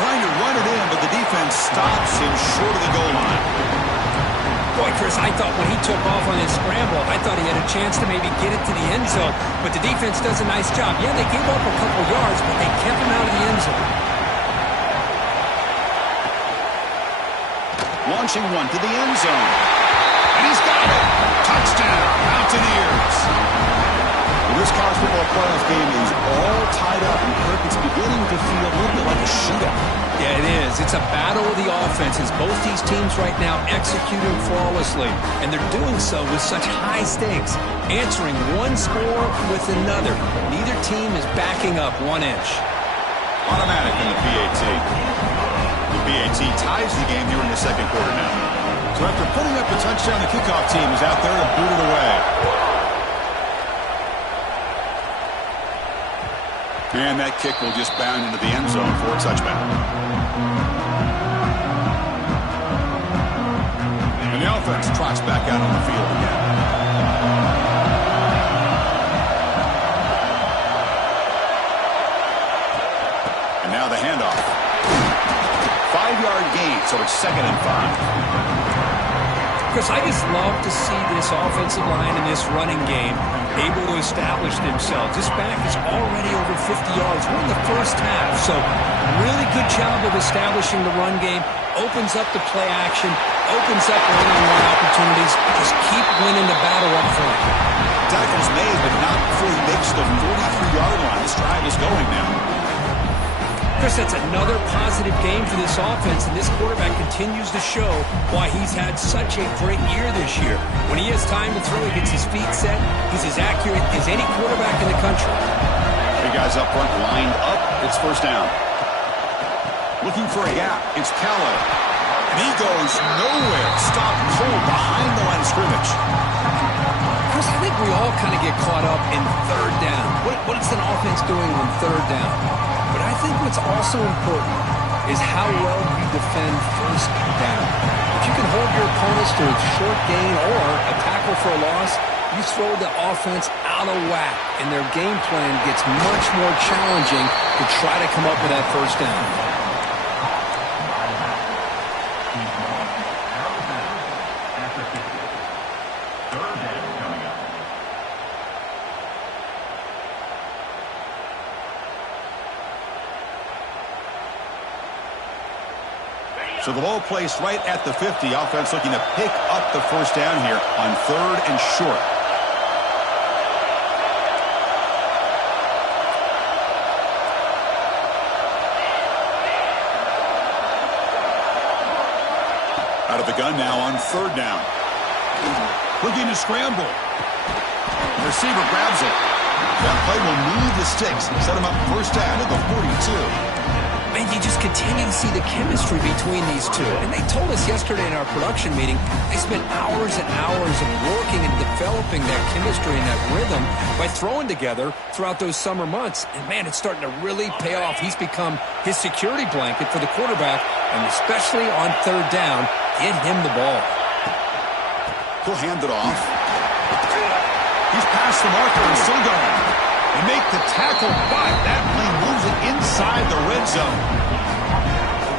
Trying to run it in, but the defense stops him short of the goal line. Boy, Chris, I thought when he took off on his scramble, I thought he had a chance to maybe get it to the end zone, but the defense does a nice job. Yeah, they gave up a couple yards, but they kept him out of the end zone. Launching one to the end zone. And he's got it. Touchdown, Mountaineers. Well, this college football playoff game is all tied up, and Kirk, it's beginning to feel a little bit like a shootout. Yeah, it is. It's a battle of the offenses. Both these teams right now executing flawlessly, and they're doing so with such high stakes, answering one score with another. Neither team is backing up 1 inch. Automatic in the PAT. The PAT ties the game here in the second quarter now. So after putting up a touchdown, the kickoff team is out there to boot it away. And that kick will just bound into the end zone for a touchback. And the offense trots back out on the field again. And now the handoff. 5-yard gain, so it's 2nd and 5. Chris, I just love to see this offensive line and this running game able to establish themselves. This back is already over 50 yards. We're in the first half, so really good job of establishing the run game. Opens up the play action, opens up one-on-one opportunities. Just keep winning the battle up front. Tackles made, but not before he makes the 43-yard line. This drive is going now. Chris, that's another positive game for this offense, and this quarterback continues to show why he's had such a great year this year. When he has time to throw, he gets his feet set. He's as accurate as any quarterback in the country. Three guys up front lined up. It's 1st down. Looking for a gap. It's Calais. And he goes nowhere. Stopped cold behind the line of scrimmage. Chris, I think we all kind of get caught up in 3rd down. What is an offense doing on 3rd down? But I think what's also important is how well you defend 1st down. If you can hold your opponents to a short gain or a tackle for a loss, you throw the offense out of whack, and their game plan gets much more challenging to try to come up with that 1st down. So the ball placed right at the 50. Offense looking to pick up the 1st down here on 3rd and short. Out of the gun now on 3rd down. Looking to scramble. The receiver grabs it. That play will move the sticks. Set him up 1st down at the 42. Man, you just continue to see the chemistry between these two. And they told us yesterday in our production meeting, they spent hours and hours of working and developing that chemistry and that rhythm by throwing together throughout those summer months. And, man, it's starting to really pay off. He's become his security blanket for the quarterback, and especially on third down, get him the ball. He'll hand it off. He's past the marker and still going. They make the tackle, but that plane moves it inside the red zone.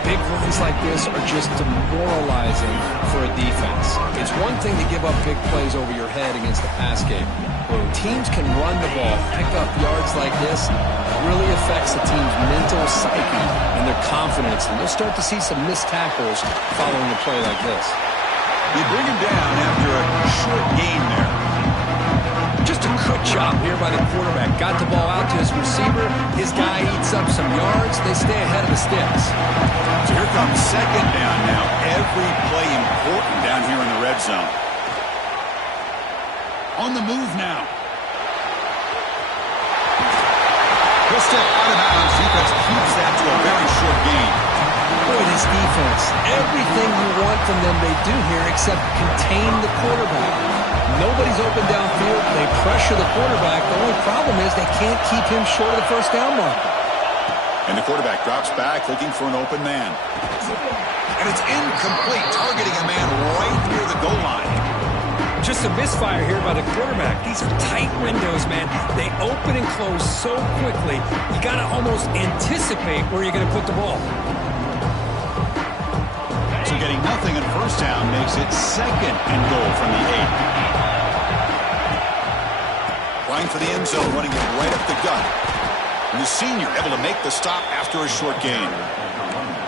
Big runs like this are just demoralizing for a defense. It's one thing to give up big plays over your head against the pass game. When teams can run the ball, pick up yards like this, it really affects the team's mental psyche and their confidence. And you'll start to see some missed tackles following a play like this. You bring him down after a short gain there. Just a good job here by the quarterback. Got the ball out to his receiver. His guy eats up some yards. They stay ahead of the sticks. So here comes second down now. Every play important down here in the red zone. On the move now. He'll step out of bounds. Defense keeps that to a very short gain. Boy, this defense, everything you want from them they do here except contain the quarterback. Nobody's open downfield. They pressure the quarterback. The only problem is they can't keep him short of the first down marker. And the quarterback drops back looking for an open man. And it's incomplete, targeting a man right near the goal line. Just a misfire here by the quarterback. These are tight windows, man. They open and close so quickly, you got to almost anticipate where you're going to put the ball. So getting nothing on first down makes it second and goal from the 8. Line for the end zone, running it right up the gut. And the senior able to make the stop after a short gain.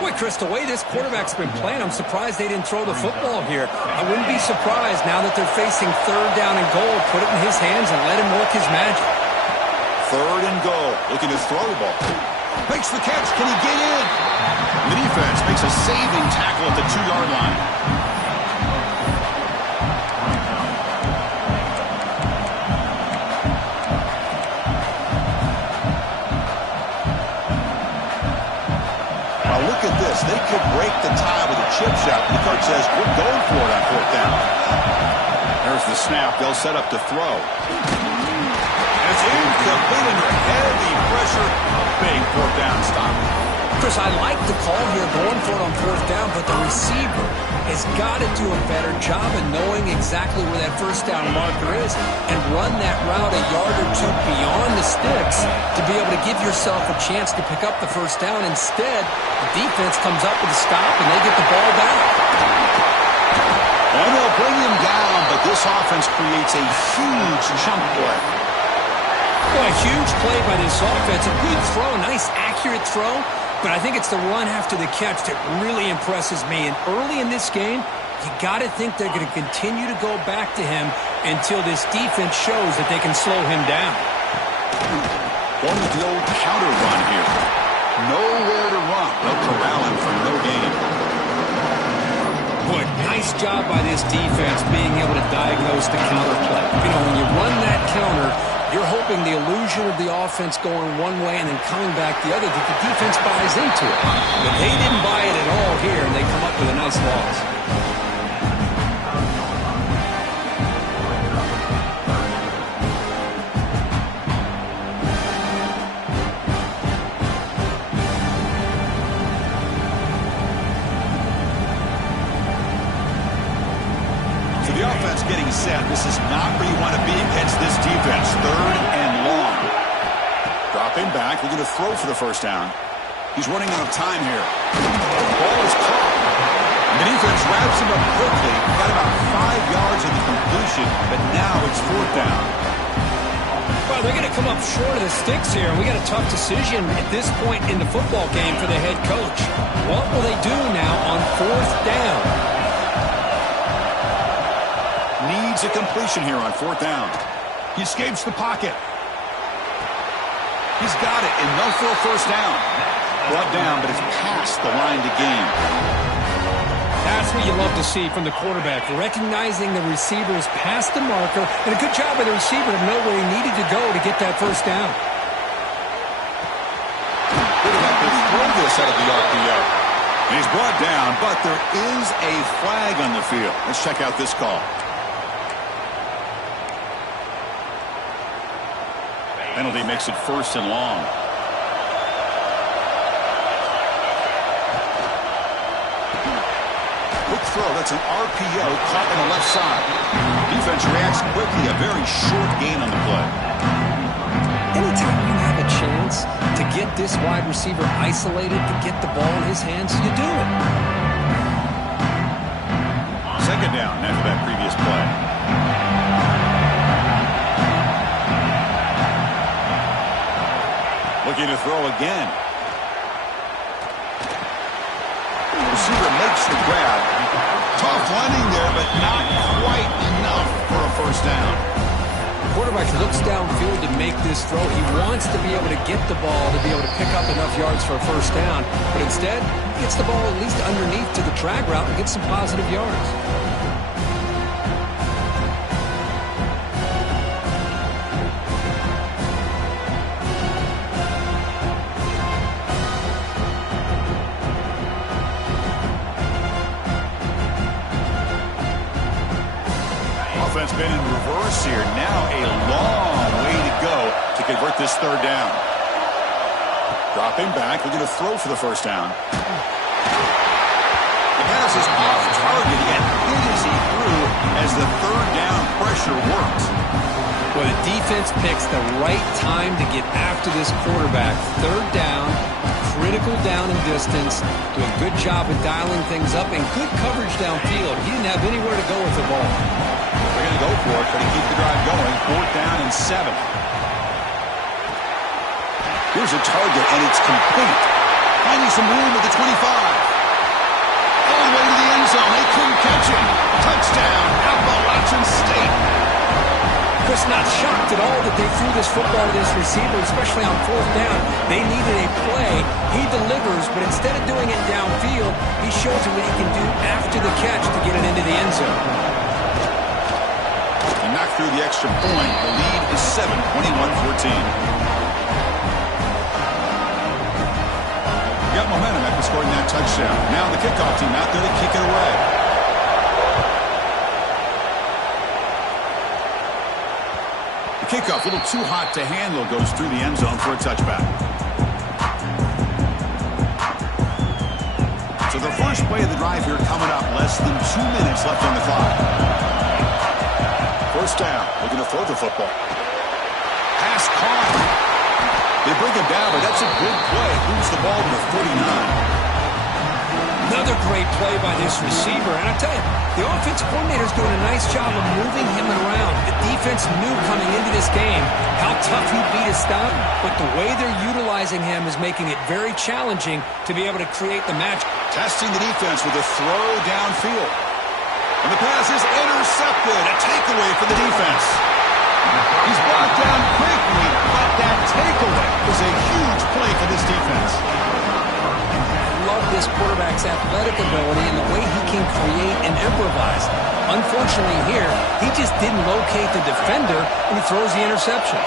Boy, Chris, the way this quarterback's been playing, I'm surprised they didn't throw the football here. I wouldn't be surprised now that they're facing third down and goal. Put it in his hands and let him work his magic. Third and goal, looking to throw the ball. Makes the catch. Can he get in? The defense makes a saving tackle at the 2-yard line. Now look at this. They could break the tie with a chip shot. The coach says, we're going for it on fourth down. There's the snap. They'll set up to throw. It's incomplete under heavy pressure. A big fourth down stop. Chris, I like the call here going for it on fourth down, but the receiver has got to do a better job of knowing exactly where that first down marker is and run that route a yard or two beyond the sticks to be able to give yourself a chance to pick up the first down. Instead, the defense comes up with a stop and they get the ball back. And they'll bring him down, but this offense creates a huge chunk play. Boy, a huge play by this offense. A good throw, nice accurate throw. But I think it's the run after the catch that really impresses me. And early in this game, you got to think they're going to continue to go back to him until this defense shows that they can slow him down. Going with the old counter run here. Nowhere to run. They'll corral him for no gain. Boy, nice job by this defense being able to diagnose the counter play. You know, when you run that counter, you're hoping the illusion of the offense going one way and then coming back the other, that the defense buys into it. But they didn't buy it at all here, and they come up with a nice loss. So the offense getting set. This is not where you want to be against this defense. Third and long. Dropping back, looking to throw for the first down. He's running out of time here. The ball is caught. The defense wraps him up quickly. Got about 5 yards of the completion, but now it's fourth down. Well, they're going to come up short of the sticks here. We got a tough decision at this point in the football game for the head coach. What will they do now on fourth down? Needs a completion here on fourth down. He escapes the pocket. He's got it, enough for a first down. Brought down, but it's past the line to gain. That's what you love to see from the quarterback, recognizing the receivers past the marker, and a good job by the receiver to know where he needed to go to get that first down. Quarterback will throw to set up the RPO. And he's brought down, but there is a flag on the field. Let's check out this call. Penalty makes it 1st and long. Quick throw. That's an RPO caught on the left side. Defense reacts quickly. A very short gain on the play. Anytime you have a chance to get this wide receiver isolated, to get the ball in his hands, you do it. 2nd down after that previous play. Looking to throw again. Receiver makes the grab. Tough running there, but not quite enough for a 1st down. The quarterback looks downfield to make this throw. He wants to be able to get the ball to be able to pick up enough yards for a 1st down. But instead, he gets the ball at least underneath to the drag route and gets some positive yards. Offense been in reverse here. Now a long way to go to convert this 3rd down. Dropping back, looking to throw for the 1st down. The pass is off target and hit as he threw as the 3rd down pressure worked. Well, the defense picks the right time to get after this quarterback. 3rd down, critical down and distance. Do a good job of dialing things up and good coverage downfield. He didn't have anywhere to go with the ball. They're going to go for it, but to keep the drive going. 4th down and 7. Here's a target, and it's complete. Finding some room at the 25. All the way to the end zone. They couldn't catch him. Touchdown, Appalachian State. Chris, not shocked at all that they threw this football to this receiver, especially on 4th down. They needed a play. He delivers, but instead of doing it downfield, he shows them what he can do after the catch to get it into the end zone. He knocked through the extra point. The lead is 7, 21-14. Got momentum after scoring that touchdown. Now the kickoff team out there to kick it away. The kickoff, a little too hot to handle, goes through the end zone for a touchback. So the first play of the drive here coming up. Less than 2 minutes left on the clock. 1st down. Looking to throw the football. Pass caught. They bring him down, but that's a big play. Moves the ball to the 49. Another great play by this receiver. And I tell you, the offensive coordinator's doing a nice job of moving him around. The defense knew coming into this game how tough he'd be to stop, but the way they're utilizing him is making it very challenging to be able to create the match. Testing the defense with a throw downfield. And the pass is intercepted. A takeaway for the defense. He's brought down quickly, but that takeaway was a huge play for this defense. I love this quarterback's athletic ability and the way he can create and improvise. Unfortunately here, he just didn't locate the defender and he throws the interception.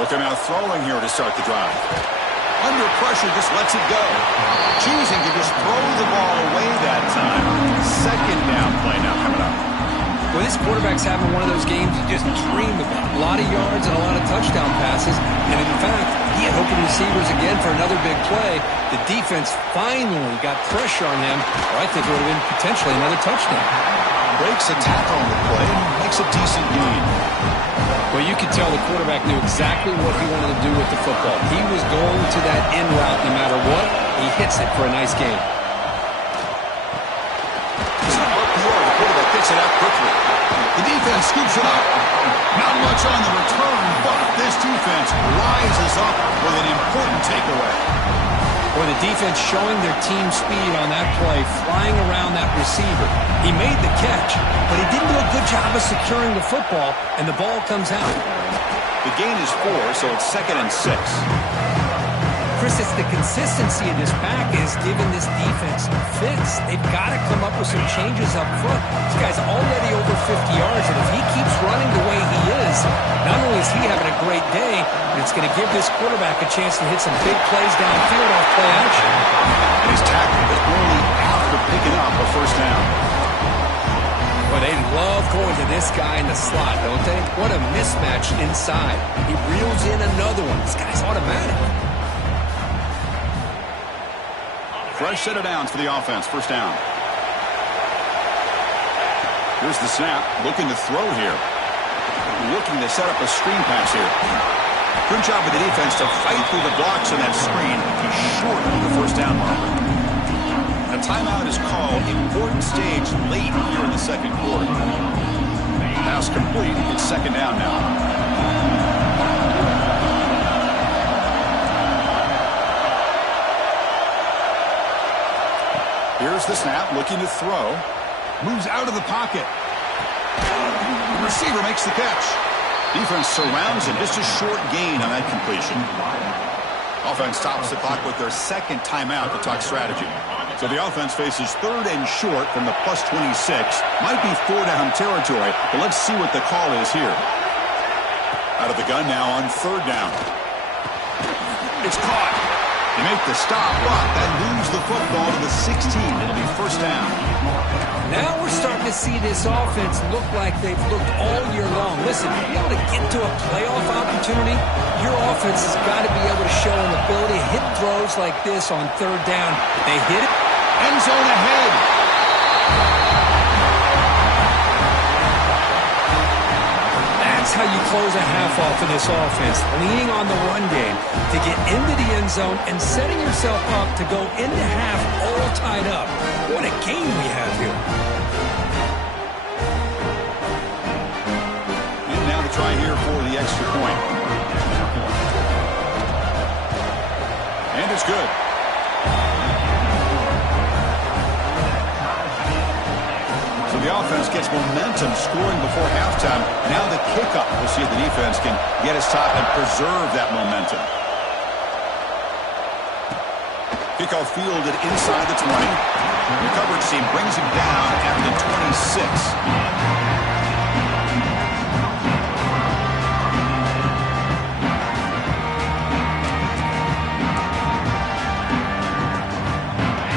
Looking out throwing here to start the drive. Under pressure, just lets it go. Choosing to just throw the ball away that time. 2nd down play now coming up. Well, this quarterback's having one of those games you just dream about. A lot of yards and a lot of touchdown passes. And in fact, he had open receivers again for another big play. The defense finally got pressure on him, or I think it would have been potentially another touchdown. Breaks a tackle on the play and makes a decent gain. Well, you could tell the quarterback knew exactly what he wanted to do with the football. He was going to that in route no matter what. He hits it for a nice gain. Picks it up quickly. The defense scoops it up. Not much on the return, but this defense rises up with an important takeaway. Or the defense showing their team speed on that play, flying around that receiver. He made the catch, but he didn't do a good job of securing the football, and the ball comes out. The gain is 4, so it's 2nd and 6. Chris, it's the consistency of this pack is giving this defense fits. They've got to come up with some changes up front. This guy's already over 50 yards, and if he keeps running the way he is, not only is he having a great day, but it's going to give this quarterback a chance to hit some big plays downfield off play action. And he's tackled it only after picking up a first down. Well, they love going to this guy in the slot, don't they? What a mismatch inside. He reels in another one. This guy's automatic. Fresh set of downs for the offense. First down. Here's the snap. Looking to throw here. Looking to set up a screen pass here. Good job of the defense to fight through the blocks on that screen. He's short of the first down marker. A timeout is called. Important stage late here in the second quarter. Pass complete. It's second down now. Here's the snap, looking to throw. Moves out of the pocket. The receiver makes the catch. Defense surrounds him. Just a short gain on that completion. Offense stops the clock with their second timeout to talk strategy. So the offense faces third and short from the plus 26. Might be four-down territory, but let's see what the call is here. Out of the gun now on third down. It's caught. They make the stop, but that moves the football to the 16. It'll be first down. Now we're starting to see this offense look like they've looked all year long. Listen, to be able to get to a playoff opportunity, your offense has got to be able to show an ability to hit throws like this on third down. They hit it. End zone ahead. That's how you close a half off of this offense, leaning on the run game to get into the end zone and setting yourself up to go into half all tied up. What a game we have here. And now to try here for the extra point. And it's good. So the offense gets momentum scoring before halftime. Now the kickoff. We'll see if the defense can get his top and preserve that momentum. Kickoff fielded inside the 20. The coverage team brings him down at the 26.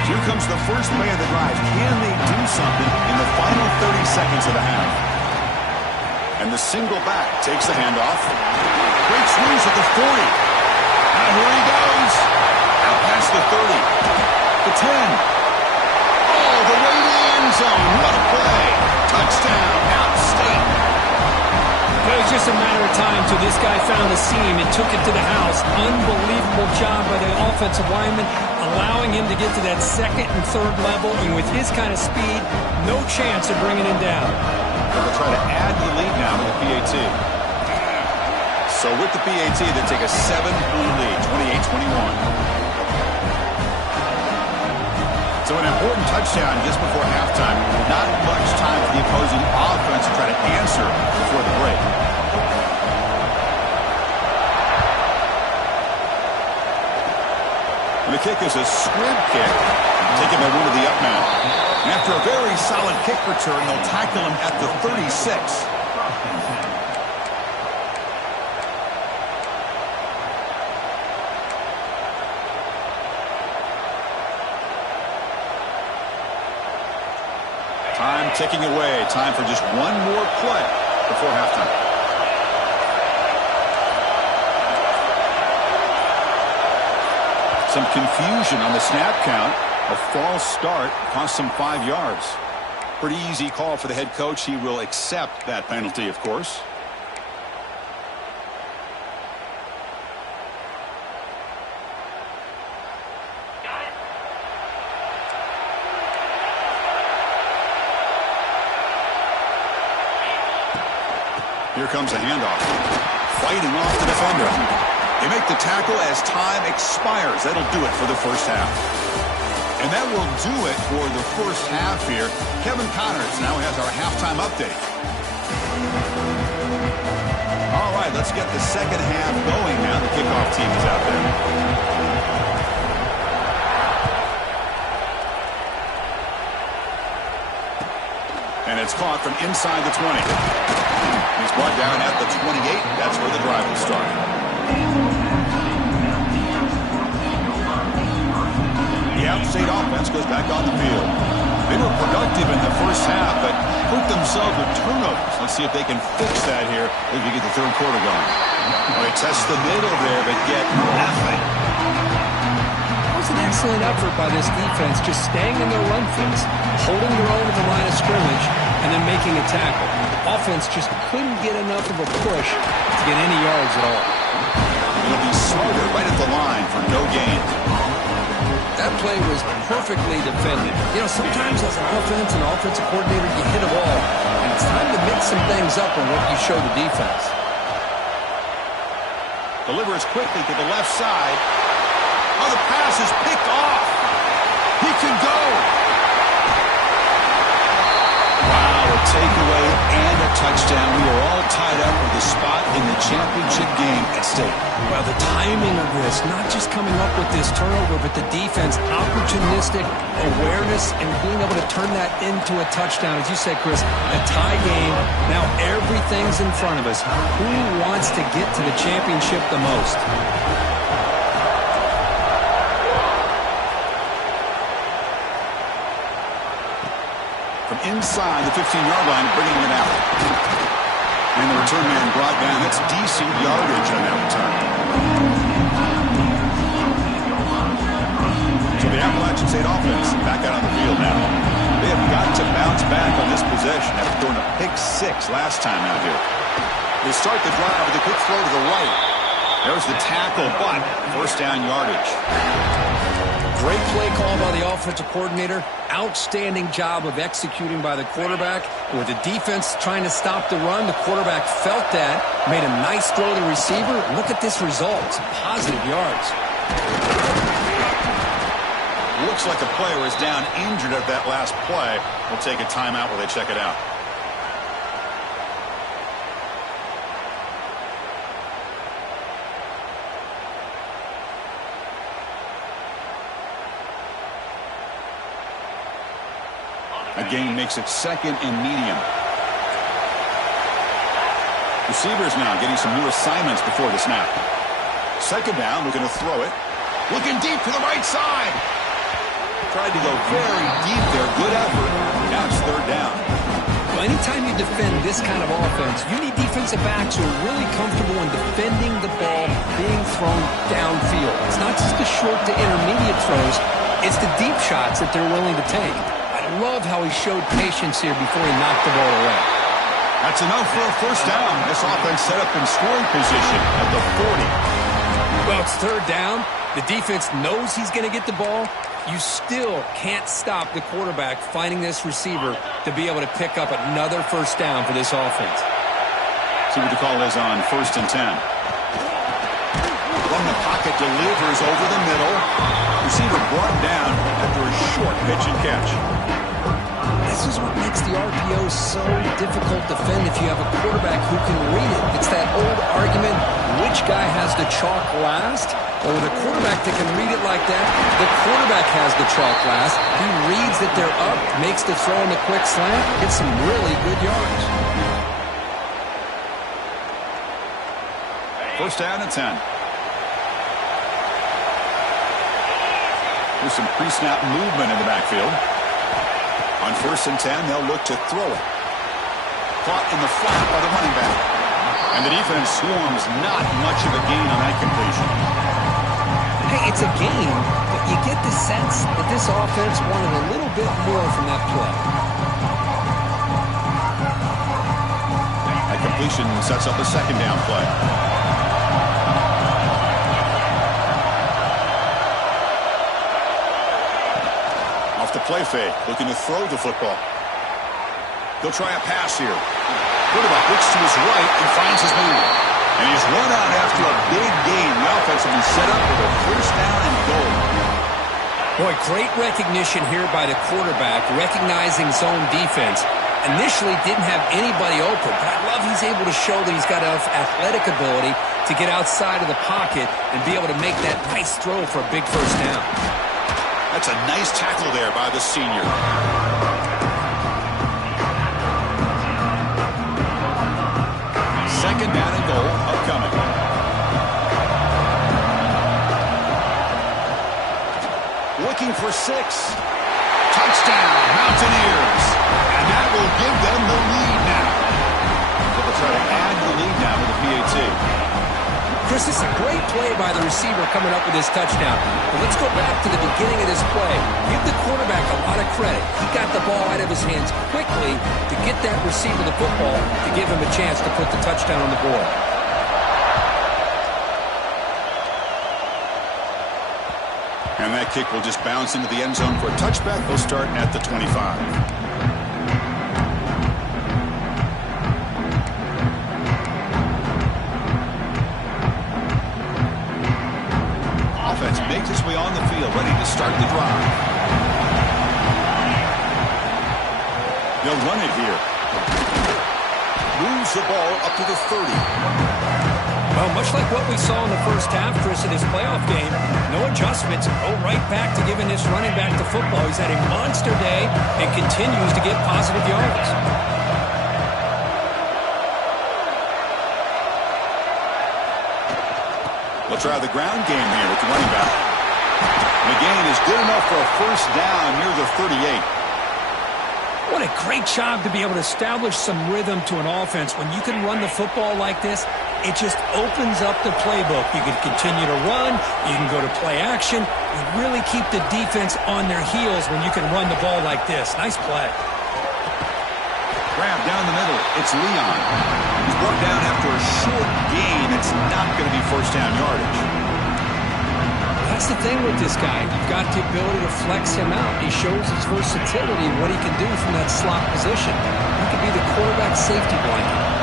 Here comes the first play of the drive. Can they do something in the final 30 seconds of the half? And the single back takes the handoff. Breaks loose at the 40. Now here he goes. Out past the 30. The 10. Oh, the way to the end zone. What a play. Touchdown. Outstate. It was just a matter of time till this guy found the seam and took it to the house. Unbelievable job by the offensive lineman, allowing him to get to that second and third level. And with his kind of speed, no chance of bringing him down. They'll try to add the lead now to the PAT. So with the PAT, they take a 7-point lead, 28-21. So an important touchdown just before halftime. Not much time for the opposing offense to try to answer before the break. And the kick is a squib kick, taken by one of the up men. And after a very solid kick return, they'll tackle him at the 36. Time ticking away. Time for just one more play before halftime. Some confusion on the snap count. A false start cost him 5 yards. Pretty easy call for the head coach. He will accept that penalty, of course. Here comes a handoff. Fighting off the defender. They make the tackle as time expires. That'll do it for the first half. And that will do it for the first half here. Kevin Connors now has our halftime update. All right, let's get the second half going now. The kickoff team is out there. And it's caught from inside the 20. He's brought down at the 28. That's where the drive will start. The outstate offense goes back on the field. They were productive in the first half, but hurt themselves with turnovers. Let's see if they can fix that here as we get the third quarter going. Well, they test the middle there, but get nothing. It was an excellent effort by this defense, just staying in their run fence, holding their own at the line of scrimmage, and then making a tackle. Offense just couldn't get enough of a push to get any yards at all. It'll be smarter right at the line for no gain. That play was perfectly defended. You know, sometimes as an offensive coordinator, you hit a ball, and it's time to mix some things up on what you show the defense. Delivers quickly to the left side. Oh, the pass is picked off. He can go. Wow, a takeaway and a touchdown. We are all tied up with a spot in the championship game at stake. Well, the timing of this, not just coming up with this turnover, but the defense, opportunistic awareness, and being able to turn that into a touchdown. As you said, Chris, a tie game. Now everything's in front of us. Who wants to get to the championship the most? From inside the 15-yard line, bringing it out. And the return man brought down. That's decent yardage on that return. So the Appalachian State offense back out on the field now. They have got to bounce back on this possession after throwing a pick six last time out here. They start the drive with a quick throw to the right. There's the tackle, but first down yardage. Great play call by the offensive coordinator. Outstanding job of executing by the quarterback. With the defense trying to stop the run, the quarterback felt that, made a nice throw to the receiver. Look at this result. It's positive yards. Looks like a player is down injured at that last play. We'll take a timeout while they check it out. A gain makes it second and medium. Receivers now getting some new assignments before the snap. Second down, looking to throw it. Looking deep to the right side. Tried to go very deep there. Good effort. Now it's third down. Well, anytime you defend this kind of offense, you need defensive backs who are really comfortable in defending the ball being thrown downfield. It's not just the short to intermediate throws. It's the deep shots that they're willing to take. I love how he showed patience here before he knocked the ball away. That's enough for a first down. This offense set up in scoring position at the 40. Well, it's third down. The defense knows he's going to get the ball. You still can't stop the quarterback finding this receiver to be able to pick up another first down for this offense. See what the call is on 1st and 10. From the pocket, delivers over the middle. Receiver brought down after a short pitch and catch. This is what makes the RPO so difficult to defend if you have a quarterback who can read it. It's that old argument, which guy has the chalk last? Well, with a quarterback that can read it like that, the quarterback has the chalk last. He reads that they're up, makes the throw in the quick slant, gets some really good yards. First down and 10. There's some pre-snap movement in the backfield. On 1st and 10, they'll look to throw it. Caught in the flat by the running back. And the defense swarms not much of a gain on that completion. Hey, it's a gain, but you get the sense that this offense wanted a little bit more from that play. That completion sets up a second down play. The play fake, looking to throw the football. He'll try a pass here. Quarterback looks to his right and finds his man. And he's run out after a big gain. The offense will be set up with a first down and goal. Boy, great recognition here by the quarterback, recognizing zone defense. Initially didn't have anybody open, but I love he's able to show that he's got enough athletic ability to get outside of the pocket and be able to make that nice throw for a big first down. That's a nice tackle there by the senior. 6. Touchdown, Mountaineers. And that will give them the lead now. So they'll try to add the lead now with the PAT. Chris, it's a great play by the receiver coming up with this touchdown. But let's go back to the beginning of this play. Give the quarterback a lot of credit. He got the ball out of his hands quickly to get that receiver the football to give him a chance to put the touchdown on the board. And that kick will just bounce into the end zone for a touchback. They'll start at the 25. Offense makes its way on the field, ready to start the drive. They'll run it here. Moves the ball up to the 30. Well, much like what we saw in the first half, Chris, in this playoff game, no adjustments. Go right back to giving this running back the football. He's had a monster day and continues to get positive yards. We'll try the ground game here with the running back. McGain is good enough for a first down near the 38. What a great job to be able to establish some rhythm to an offense. When you can run the football like this, it just opens up the playbook. You can continue to run. You can go to play action. You really keep the defense on their heels when you can run the ball like this. Nice play. Grab down the middle. It's Leon. He's brought down after a short gain. It's not going to be first down yardage. That's the thing with this guy. You've got the ability to flex him out. He shows his versatility and what he can do from that slot position. He could be the quarterback safety blanket.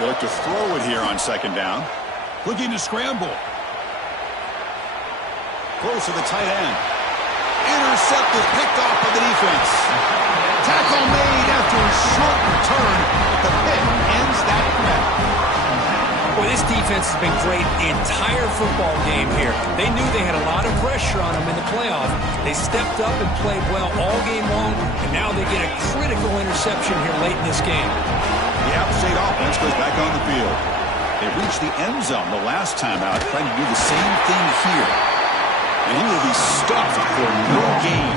They look to throw it here on second down. Looking to scramble. Close to the tight end. Intercepted, picked off by the defense. Tackle made after a short return. The pick ends that threat. Boy, this defense has been great the entire football game here. They knew they had a lot of pressure on them in the playoff. They stepped up and played well all game long, and now they get a critical interception here late in this game. The App State offense goes back on the field. They reached the end zone the last time out, trying to do the same thing here. And he will be stuffed for no gain.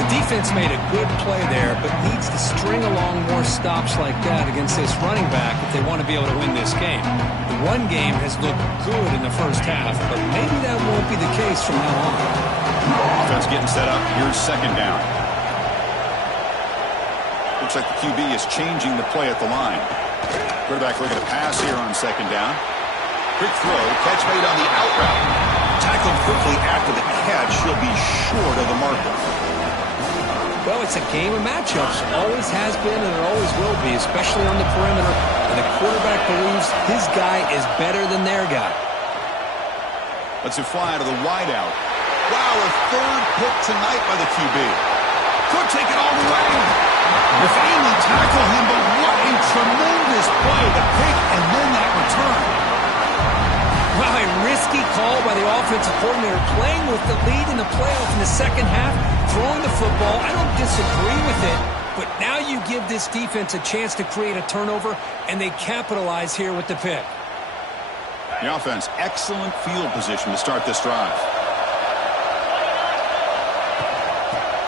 The defense made a good play there, but needs to string along more stops like that against this running back if they want to be able to win this game. The run game has looked good in the first half, but maybe that won't be the case from now on. Offense getting set up. Here's second down. Looks like the QB is changing the play at the line. Quarterback looking to pass here on second down. Quick throw. Catch made on the out route. Tackled quickly after the catch. He'll be short of the marker. Well, it's a game of matchups. Always has been and it always will be, especially on the perimeter. And the quarterback believes his guy is better than their guy. Let's it fly to the wideout. Wow, a third pick tonight by the QB. Could take it all the way. The family tackle him, but what a tremendous play. The pick and then that return. Well, a risky call by the offensive coordinator, playing with the lead in the playoff in the second half, throwing the football. I don't disagree with it, but now you give this defense a chance to create a turnover, and they capitalize here with the pick. The offense, excellent field position to start this drive.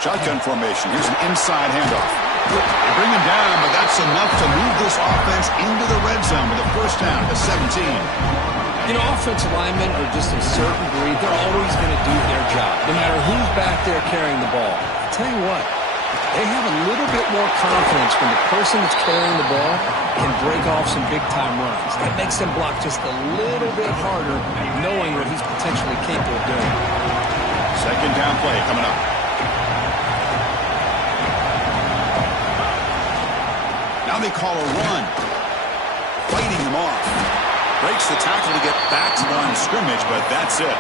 Shotgun formation. Here's an inside handoff. They bring him down, but that's enough to move this offense into the red zone with a first down to 17. You know, offensive linemen are just a certain breed. They're always going to do their job, no matter who's back there carrying the ball. I'll tell you what, they have a little bit more confidence when the person that's carrying the ball can break off some big-time runs. That makes them block just a little bit harder, knowing what he's potentially capable of doing. Second down play coming up. Now they call a run. Fighting them off. Breaks the tackle to get back to the line of scrimmage, but that's it.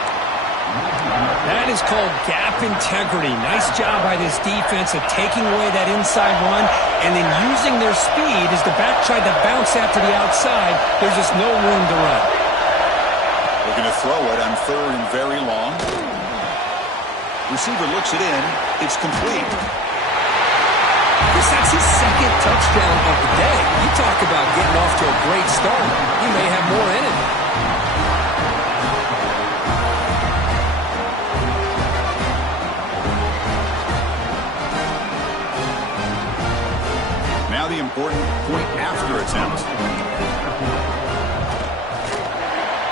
That is called gap integrity. Nice job by this defense of taking away that inside run and then using their speed as the back tried to bounce out to the outside. There's just no room to run. Looking to throw it on third and very long. Receiver looks it in. It's complete. Chris, Chris, that's his second touchdown of the day. You talk about getting off to a great start. He may have more in it. Now the important point after attempt.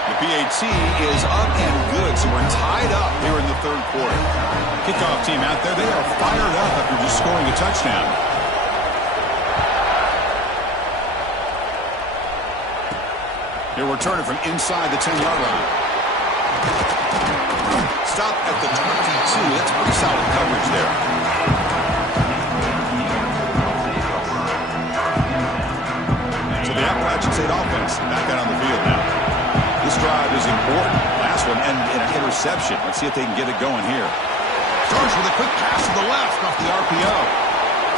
The PAT is up and good, so we're tied up here in the third quarter. Kickoff team out there, they are fired up after just scoring a touchdown. Here we're turning from inside the 10-yard line. Stop at the 22. That's pretty solid coverage there. So the Appalachian State offense back out on the field now. This drive is important. Last one ended in an interception. Let's see if they can get it going here. Starts with a quick pass to the left off the RPO.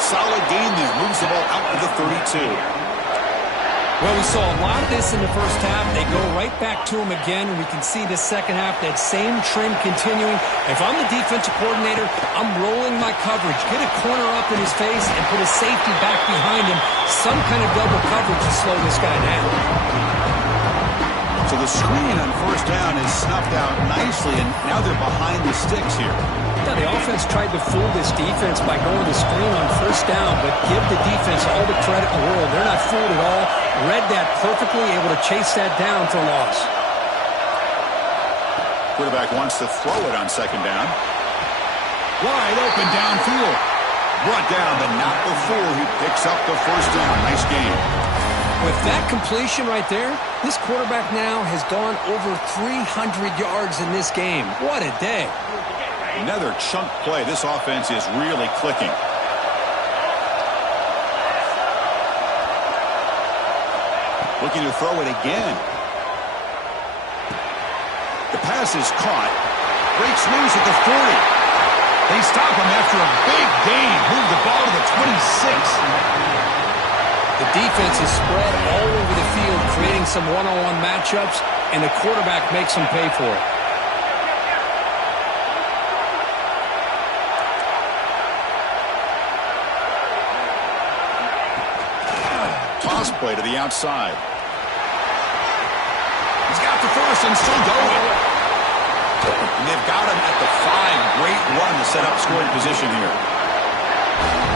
Solid gain there. Moves the ball out to the 32. Well, we saw a lot of this in the first half. They go right back to him again, and we can see the second half, that same trend continuing. If I'm the defensive coordinator, I'm rolling my coverage. Get a corner up in his face and put a safety back behind him. Some kind of double coverage to slow this guy down. So the screen on first down is snuffed out nicely, and now they're behind the sticks here. Yeah, the offense tried to fool this defense by going to screen on first down, but give the defense all the credit in the world. They're not fooled at all. Read that perfectly, able to chase that down for a loss. Quarterback wants to throw it on second down. Wide open downfield. Brought down, but not before he picks up the first down. Nice game. With that completion right there, this quarterback now has gone over 300 yards in this game. What a day. Another chunk play. This offense is really clicking. Looking to throw it again. The pass is caught. Breaks loose at the 40. They stop him after a big gain. Move the ball to the 26. The defense is spread all over the field, creating some one-on-one matchups, and the quarterback makes them pay for it. Toss play to the outside. He's got the first and still going. And they've got him at the 5. Great run to set up scoring position here.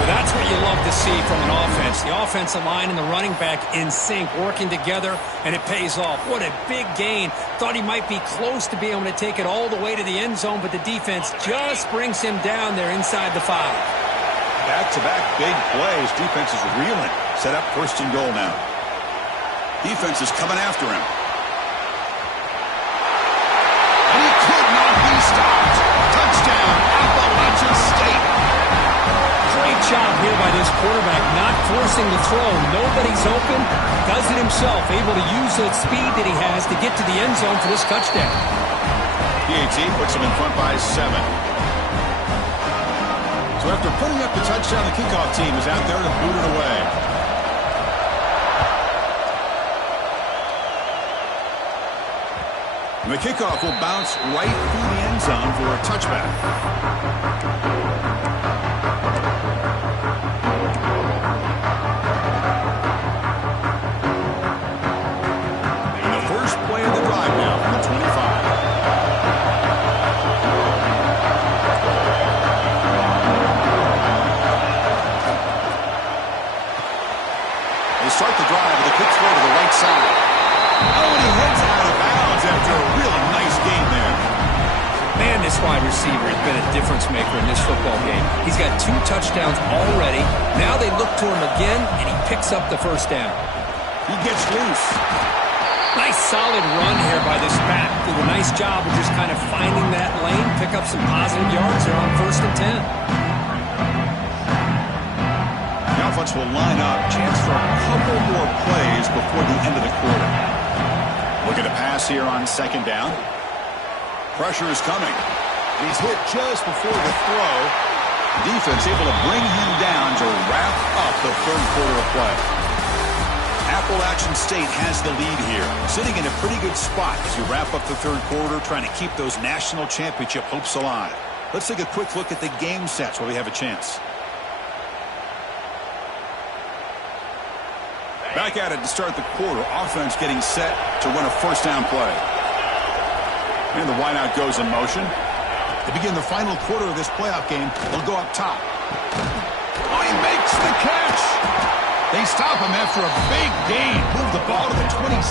Well, that's what you love to see from an offense. The offensive line and the running back in sync, working together, and it pays off. What a big gain. Thought he might be close to being able to take it all the way to the end zone, but the defense just brings him down there inside the 5. Back-to-back big plays. Defense is reeling. Set up first and goal now. Defense is coming after him. And he could not be stopped. Touchdown, Appalachian State. Great job here by this quarterback, not forcing the throw. Nobody's open. Does it himself, able to use the speed that he has to get to the end zone for this touchdown. PAT puts him in front by 7. So after putting up the touchdown, the kickoff team is out there to boot it away. And the kickoff will bounce right through the end zone for a touchback. And the first play of the drive now from the 25. Start the drive with a quick throw to the right side. Oh, and he heads out of bounds after a really nice game there. Man, this wide receiver has been a difference maker in this football game. He's got 2 touchdowns already. Now they look to him again, and he picks up the first down. He gets loose. Nice solid run here by this back. Did a nice job of just kind of finding that lane, pick up some positive yards there on first and 10. The offense will line up. Chance for a couple more plays before the end of the quarter. Look at the pass here on second down. Pressure is coming. He's hit just before the throw. Defense able to bring him down to wrap up the third quarter of play. Appalachian State has the lead here, sitting in a pretty good spot as you wrap up the third quarter, trying to keep those national championship hopes alive. Let's take a quick look at the game sets where we have a chance. Back at it to start the quarter. Offense getting set to run a first down play. And the wideout goes in motion. To begin the final quarter of this playoff game, they'll go up top. Oh, he makes the catch. They stop him after a big gain. Move the ball to the 26.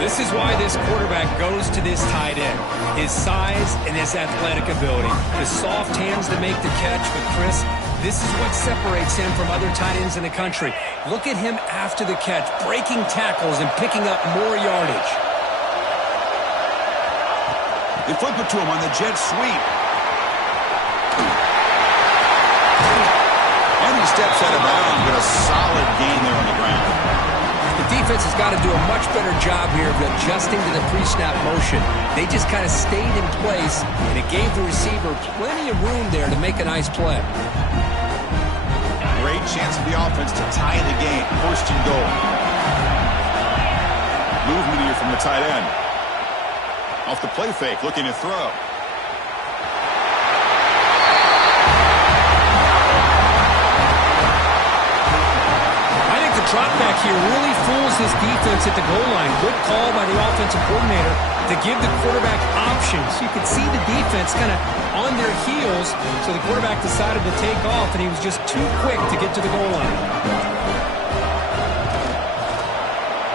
This is why this quarterback goes to this tight end. His size and his athletic ability. The soft hands to make the catch. But, Chris, this is what separates him from other tight ends in the country. Look at him after the catch, breaking tackles and picking up more yardage. They flip it to him on the jet sweep. And he steps out of bounds, but a solid gain there on the ground. The defense has got to do a much better job here of adjusting to the pre-snap motion. They just kind of stayed in place, and it gave the receiver plenty of room there to make a nice play. Great chance for the offense to tie the game. First and goal. Movement here from the tight end. Off the play fake, looking to throw. I think the drop back here really fools this defense at the goal line. Good call by the offensive coordinator to give the quarterback options. You could see the defense kind of on their heels, so the quarterback decided to take off, and he was just too quick to get to the goal line.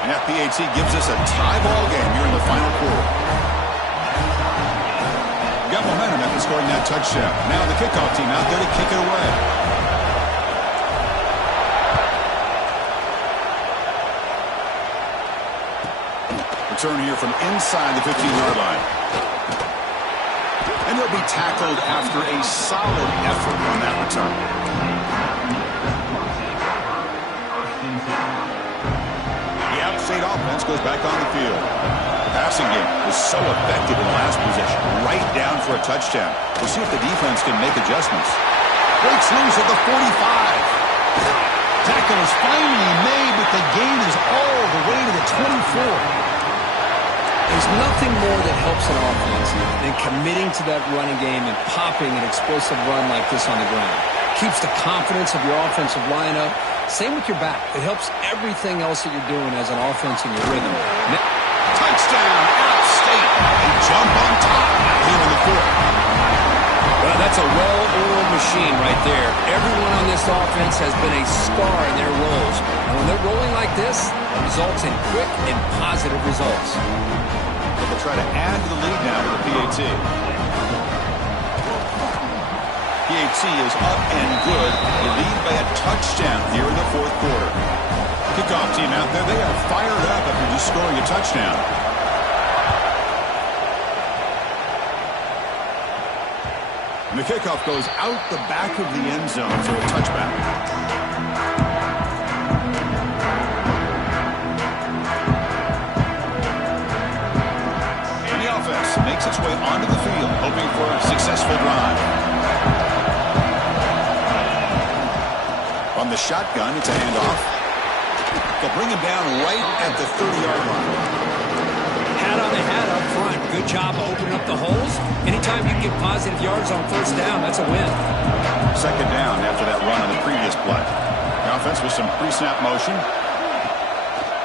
And FPAT gives us a tie ball game here in the final quarter. Got momentum after scoring that touchdown. Now the kickoff team out there to kick it away. Return here from inside the 15-yard line. And he'll be tackled after a solid effort on that return. The outside offense goes back on the field. The passing game was so effective in the last possession. Right down for a touchdown. We'll see if the defense can make adjustments. Breaks loose at the 45. Tackle is finally made, but the gain is all the way to the 24. There's nothing more that helps an offense than committing to that running game and popping an explosive run like this on the ground. Keeps the confidence of your offensive lineup. Same with your back. It helps everything else that you're doing as an offense in your rhythm. Touchdown, out-state. They jump on top here in the fourth. Well, that's a well-oiled machine right there. Everyone on this offense has been a star in their roles. And when they're rolling like this, it results in quick and positive results. They'll try to add to the lead now with the PAT. PAT is up and good. They lead by a touchdown here in the fourth quarter. Kickoff team out there, they are fired up after just scoring a touchdown. And the kickoff goes out the back of the end zone for a touchback. And the offense makes its way onto the field, hoping for a successful drive. From the shotgun, it's a handoff. They'll bring him down right at the 30-yard line. Hat on the hat up front. Good job opening up the holes. Anytime you can get positive yards on first down, that's a win. Second down after that run on the previous play. The offense with some pre-snap motion.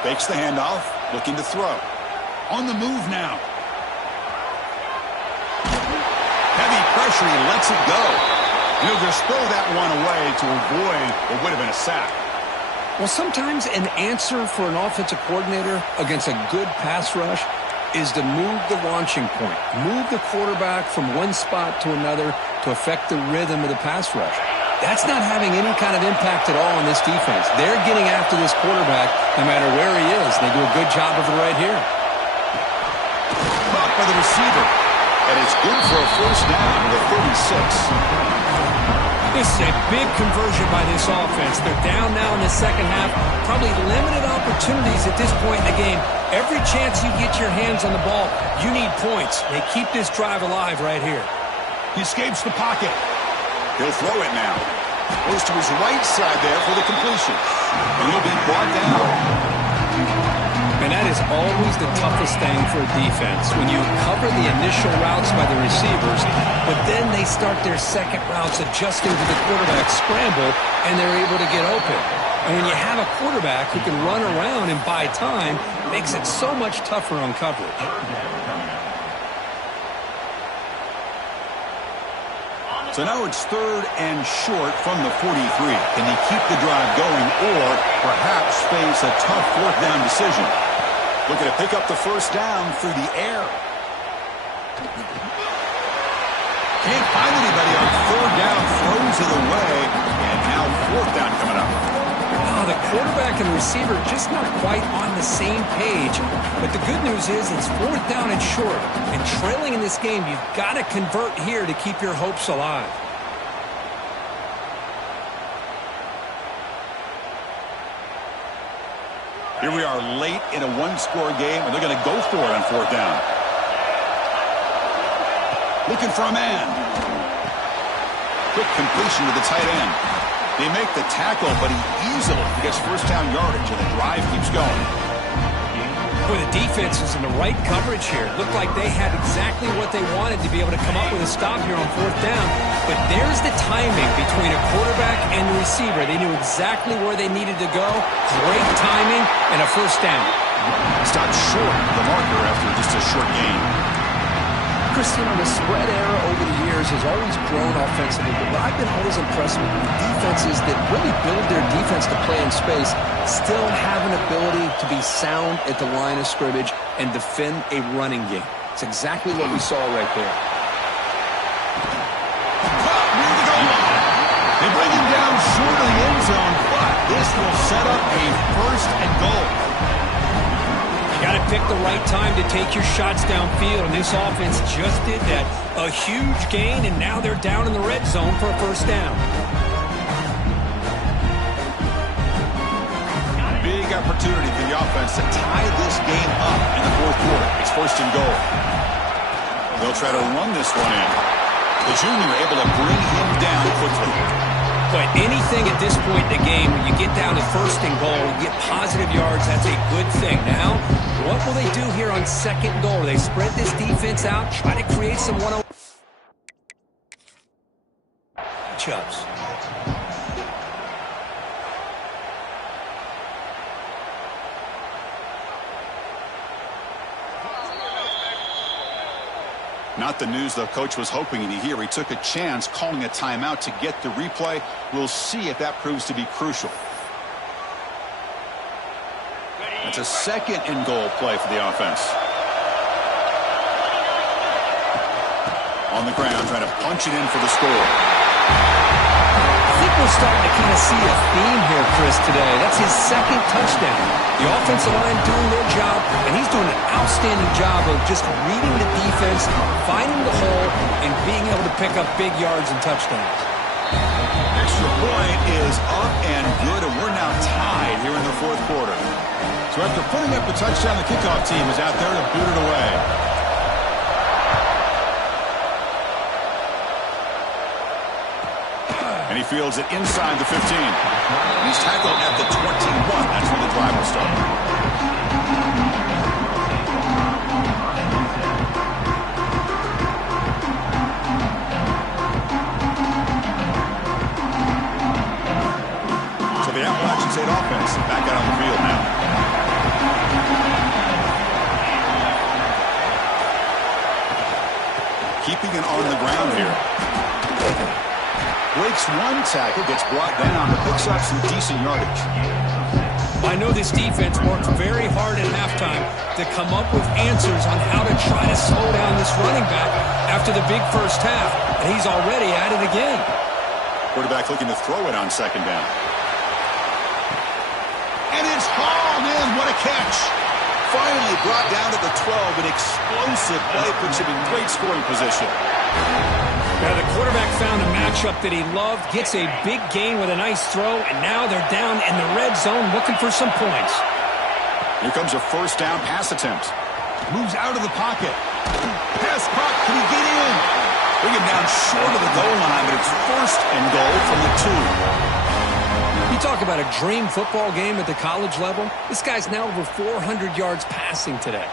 Fakes the handoff, looking to throw. On the move now. Heavy pressure, he lets it go. He'll just throw that one away to avoid what would have been a sack. Well, sometimes an answer for an offensive coordinator against a good pass rush is to move the launching point. Move the quarterback from one spot to another to affect the rhythm of the pass rush. That's not having any kind of impact at all on this defense. They're getting after this quarterback no matter where he is. They do a good job of it right here. Caught by the receiver. And it's good for a first down to the 36. This is a big conversion by this offense. They're down now in the second half. Probably limited opportunities at this point in the game. Every chance you get your hands on the ball, you need points. They keep this drive alive right here. He escapes the pocket. He'll throw it now. Goes to his right side there for the completion. And he'll be brought down. And that is always the toughest thing for a defense, when you cover the initial routes by the receivers, but then they start their second routes adjusting to the quarterback scramble, and they're able to get open. And when you have a quarterback who can run around and buy time, it makes it so much tougher on coverage. So now it's 3rd and short from the 43. Can he keep the drive going or perhaps face a tough 4th down decision? Looking to pick up the 1st down through the air. Can't find anybody on 3rd down, throws it away, and now 4th down coming up. Oh, the quarterback and the receiver just not quite on the same page. But the good news is it's 4th down and short. And trailing in this game, you've got to convert here to keep your hopes alive. Here we are late in a 1-score game, and they're going to go for it on 4th down. Looking for a man. Quick completion to the tight end. They make the tackle, but he easily gets 1st down yardage, and the drive keeps going. Boy, the defense is in the right coverage here. Looked like they had exactly what they wanted to be able to come up with a stop here on 4th down. But there's the timing between a quarterback and the receiver. They knew exactly where they needed to go. Great timing and a 1st down. Stopped short of the marker after just a short gain. Christian, the spread era over the years has always grown offensively, but what I've been always impressed with defenses that really build their defense to play in space still have an ability to be sound at the line of scrimmage and defend a running game. It's exactly what we saw right there. Near the goal line. They bring him down short of the end zone, but this will set up a 1st and goal. Got to pick the right time to take your shots downfield, and this offense just did that. A huge gain, and now they're down in the red zone for a 1st down. Big opportunity for the offense to tie this game up in the 4th quarter. It's 1st and goal. They'll try to run this one in. The junior able to bring him down quickly. But anything at this point in the game, when you get down to 1st and goal, you get positive yards, that's a good thing. Now, what will they do here on 2nd goal? They spread this defense out, try to create some one-on-one matchups. Not the news the coach was hoping to hear. He took a chance calling a timeout to get the replay. We'll see if that proves to be crucial. It's a 2nd and goal play for the offense. On the ground, trying to punch it in for the score. I think we're starting to kind of see a theme here, Chris, today. That's his 2nd touchdown. The offensive line doing their job, and he's doing an outstanding job of just reading the defense, finding the hole, and being able to pick up big yards and touchdowns. Extra point is up and good, and we're now tied here in the 4th quarter. So after putting up the touchdown, the kickoff team is out there to boot it away. And he fields it inside the 15. He's tackled at the 21. That's when the drive will start. So the Appalachian State offense back out on the field now. Keeping it on the ground here. Breaks one tackle, gets brought down, but picks up some decent yardage. I know this defense worked very hard at halftime to come up with answers on how to try to slow down this running back after the big 1st half, and he's already at it again. Quarterback looking to throw it on 2nd down. And it's hauled in. What a catch. Finally brought down to the 12. An explosive play puts him in great scoring position. Now the quarterback found a matchup that he loved, gets a big gain with a nice throw, and now they're down in the red zone looking for some points. Here comes a 1st down pass attempt. Moves out of the pocket. Pass caught. Can he get in? Bring him down short of the goal line, but it's 1st and goal from the 2. You talk about a dream football game at the college level. This guy's now over 400 yards passing today.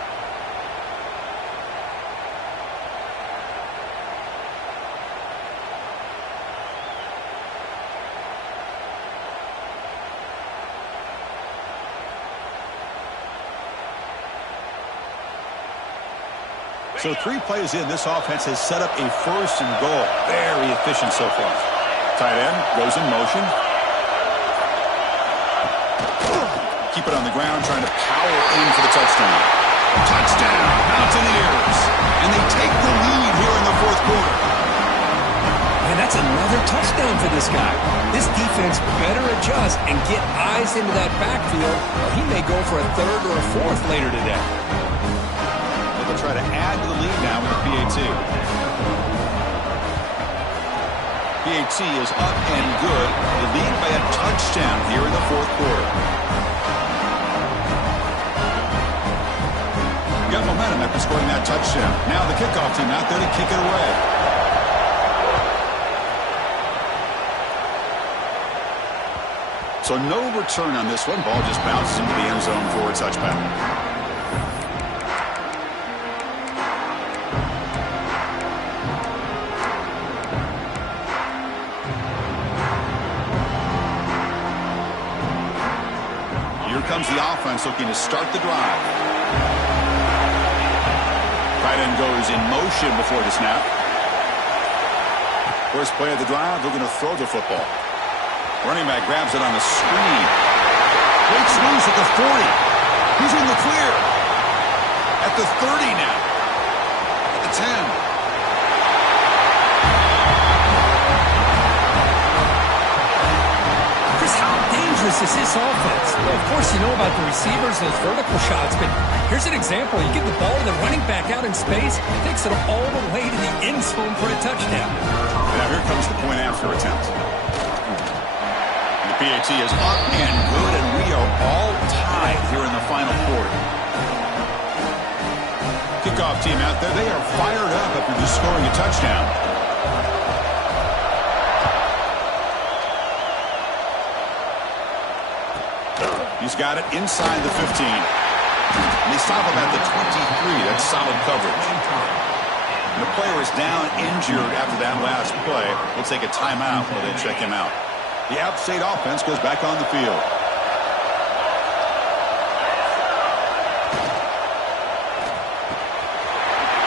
So 3 plays in, this offense has set up a 1st and goal. Very efficient so far. Tight end goes in motion. Keep it on the ground, trying to power in for the touchdown. Touchdown, Mountaineers. And they take the lead here in the 4th quarter. And that's another touchdown for this guy. This defense better adjust and get eyes into that backfield, or he may go for a 3rd or a 4th later today. They'll try to add to the lead now with the PAT. PAT is up and good. They lead by a touchdown here in the 4th quarter. Got momentum after scoring that touchdown. Now the kickoff team out there to kick it away. So no return on this one. Ball just bounces into the end zone for a touchback. Here comes the offense looking to start the drive. Tight end goes in motion before the snap. First play of the drive, they're going to throw the football. Running back grabs it on the screen. Breaks loose at the 40. He's in the clear. At the 30 now. At the 10. Chris, how dangerous is this offense? Well, of course, you know about the receivers, those vertical shots, but here's an example. You give the ball to the running back out in space, takes it all the way to the end zone for a touchdown. Now here comes the point after attempt. PAT is up and good, and we are all tied here in the final quarter. Kickoff team out there, they are fired up after just scoring a touchdown. He's got it inside the 15. And they stop him at the 23. That's solid coverage. And the player is down injured after that last play. We'll take a timeout while they check him out. The App State offense goes back on the field.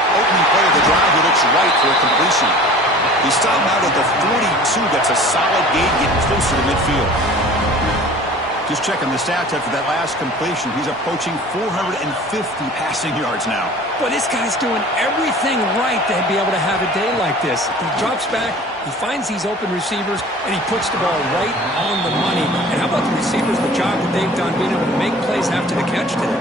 Opening play of the drive, he looks right for a completion. He's stopped out at the 42. That's a solid gain, getting closer to midfield. Just checking the stats after that last completion. He's approaching 450 passing yards now. Boy, this guy's doing everything right to be able to have a day like this. He drops back, he finds these open receivers, and he puts the ball right on the money. And how about the receivers, the job that they've done being able to make plays after the catch today?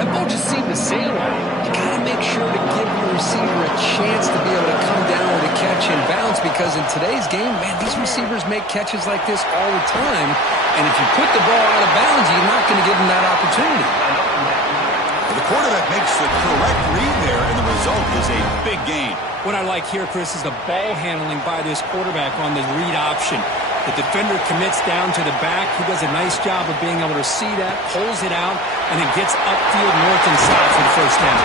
That ball just seemed to sail on him. You got to make sure to give your receiver a chance to be able to come down with a catch and bounce, because in today's game, man, these receivers make catches like this all the time. And if you put the ball out of bounds, you're not going to give them that opportunity. The quarterback makes the correct read there, and the result is a big gain. What I like here, Chris, is the ball handling by this quarterback on the read option. The defender commits down to the back. He does a nice job of being able to see that, pulls it out, and then gets upfield north and south for the first down.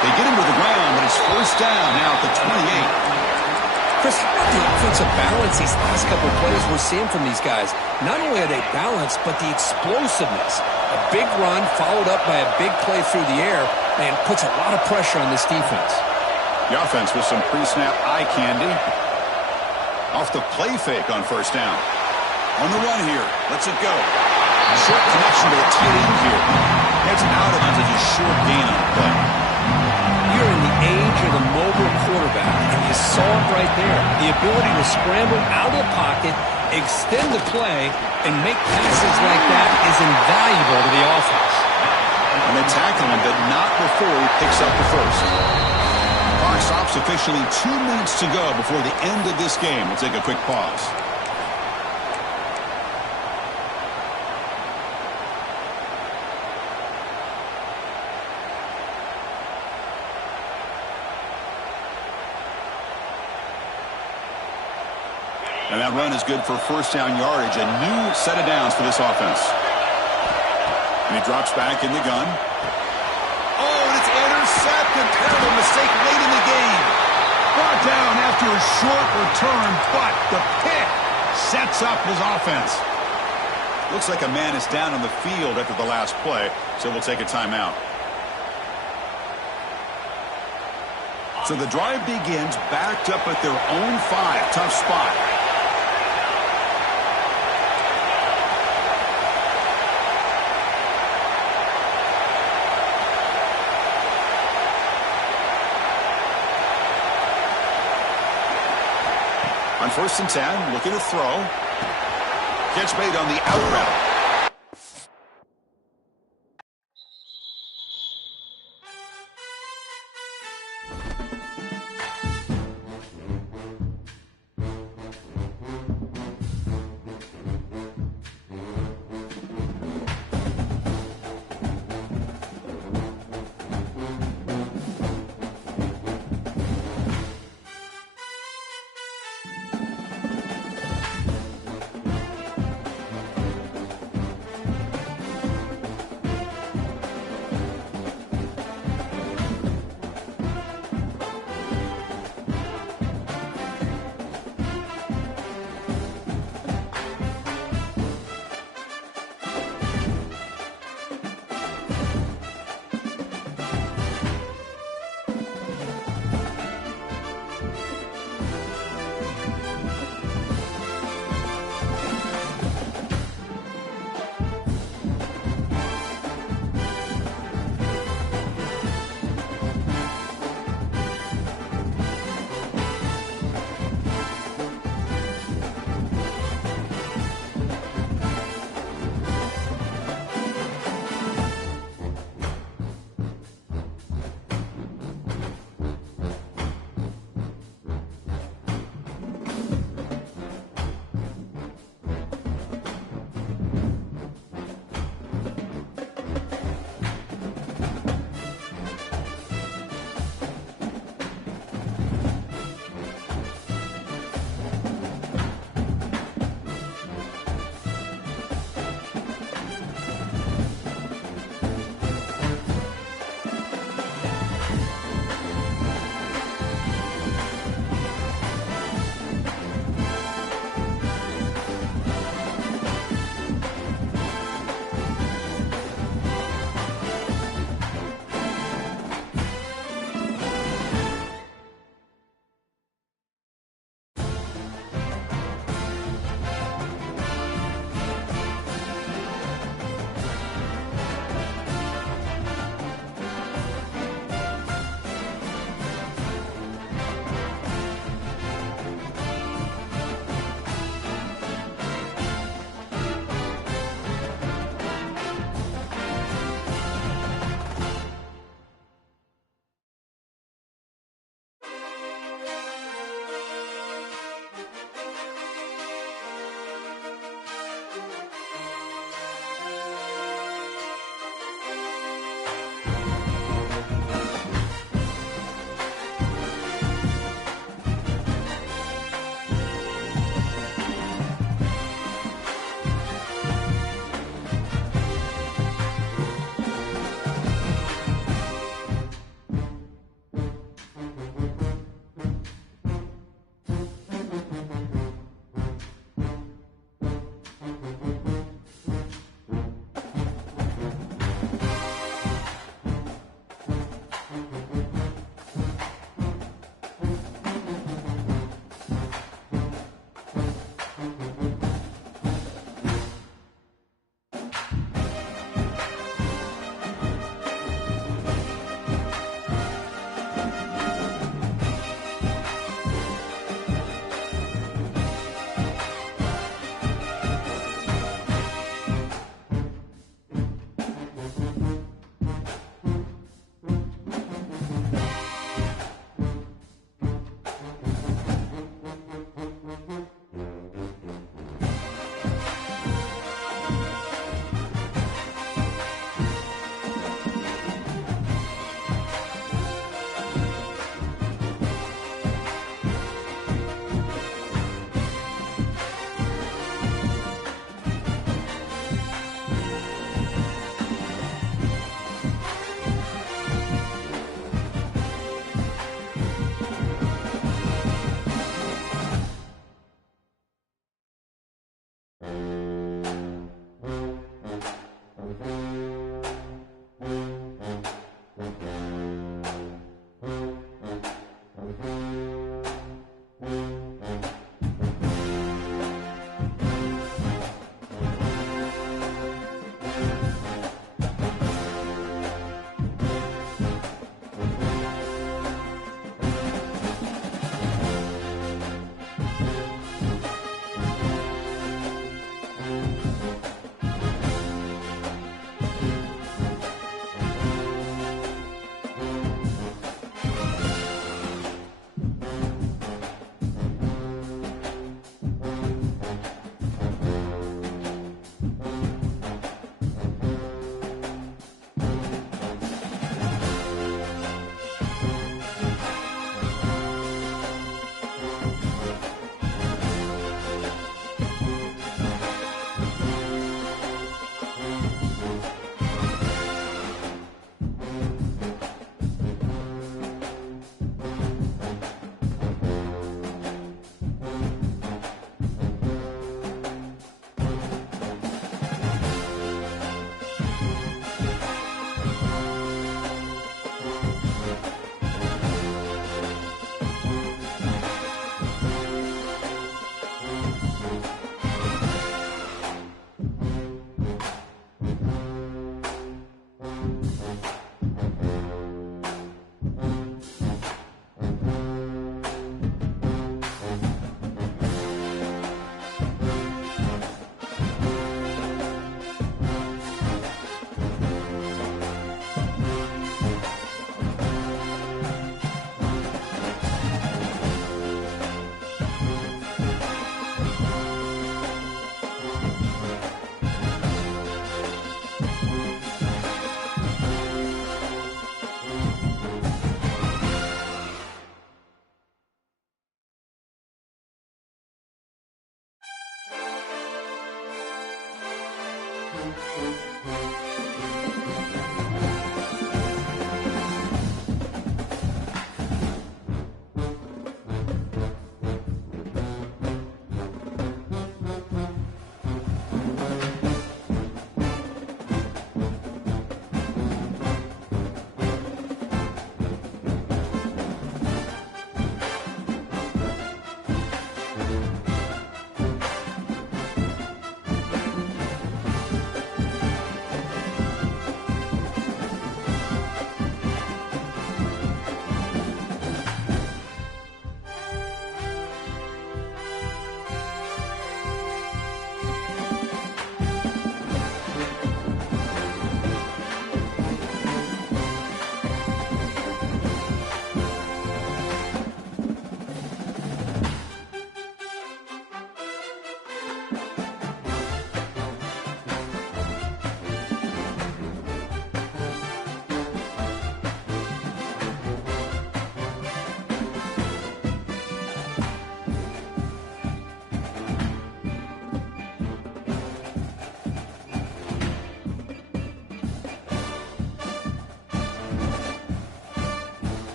They get him to the ground, but it's first down now at the 28. Chris, how about the offensive balance these last couple of plays we're seeing from these guys? Not only are they balanced, but the explosiveness. A big run followed up by a big play through the air, and puts a lot of pressure on this defense. The offense with some pre-snap eye candy. Off the play fake on first down. On the run here. Lets it go. Short connection to the tight end here. Heads out of it a short gain on the play. You're in the age of the mobile quarterback, and you saw it right there. The ability to scramble out of the pocket, extend the play, and make passes like that is invaluable to the offense. And they tackle him, but not before he picks up the first. Clock stops officially 2 minutes to go before the end of this game. We'll take a quick pause. And that run is good for first down yardage. A new set of downs for this offense. And he drops back in the gun. Oh, and it's intercepted. Terrible mistake late in the game. Brought down after a short return, but the pick sets up his offense. Looks like a man is down on the field after the last play, so we'll take a timeout. So the drive begins backed up at their own 5. Tough spot. On 1st and 10, looking to throw. Catch made on the out route.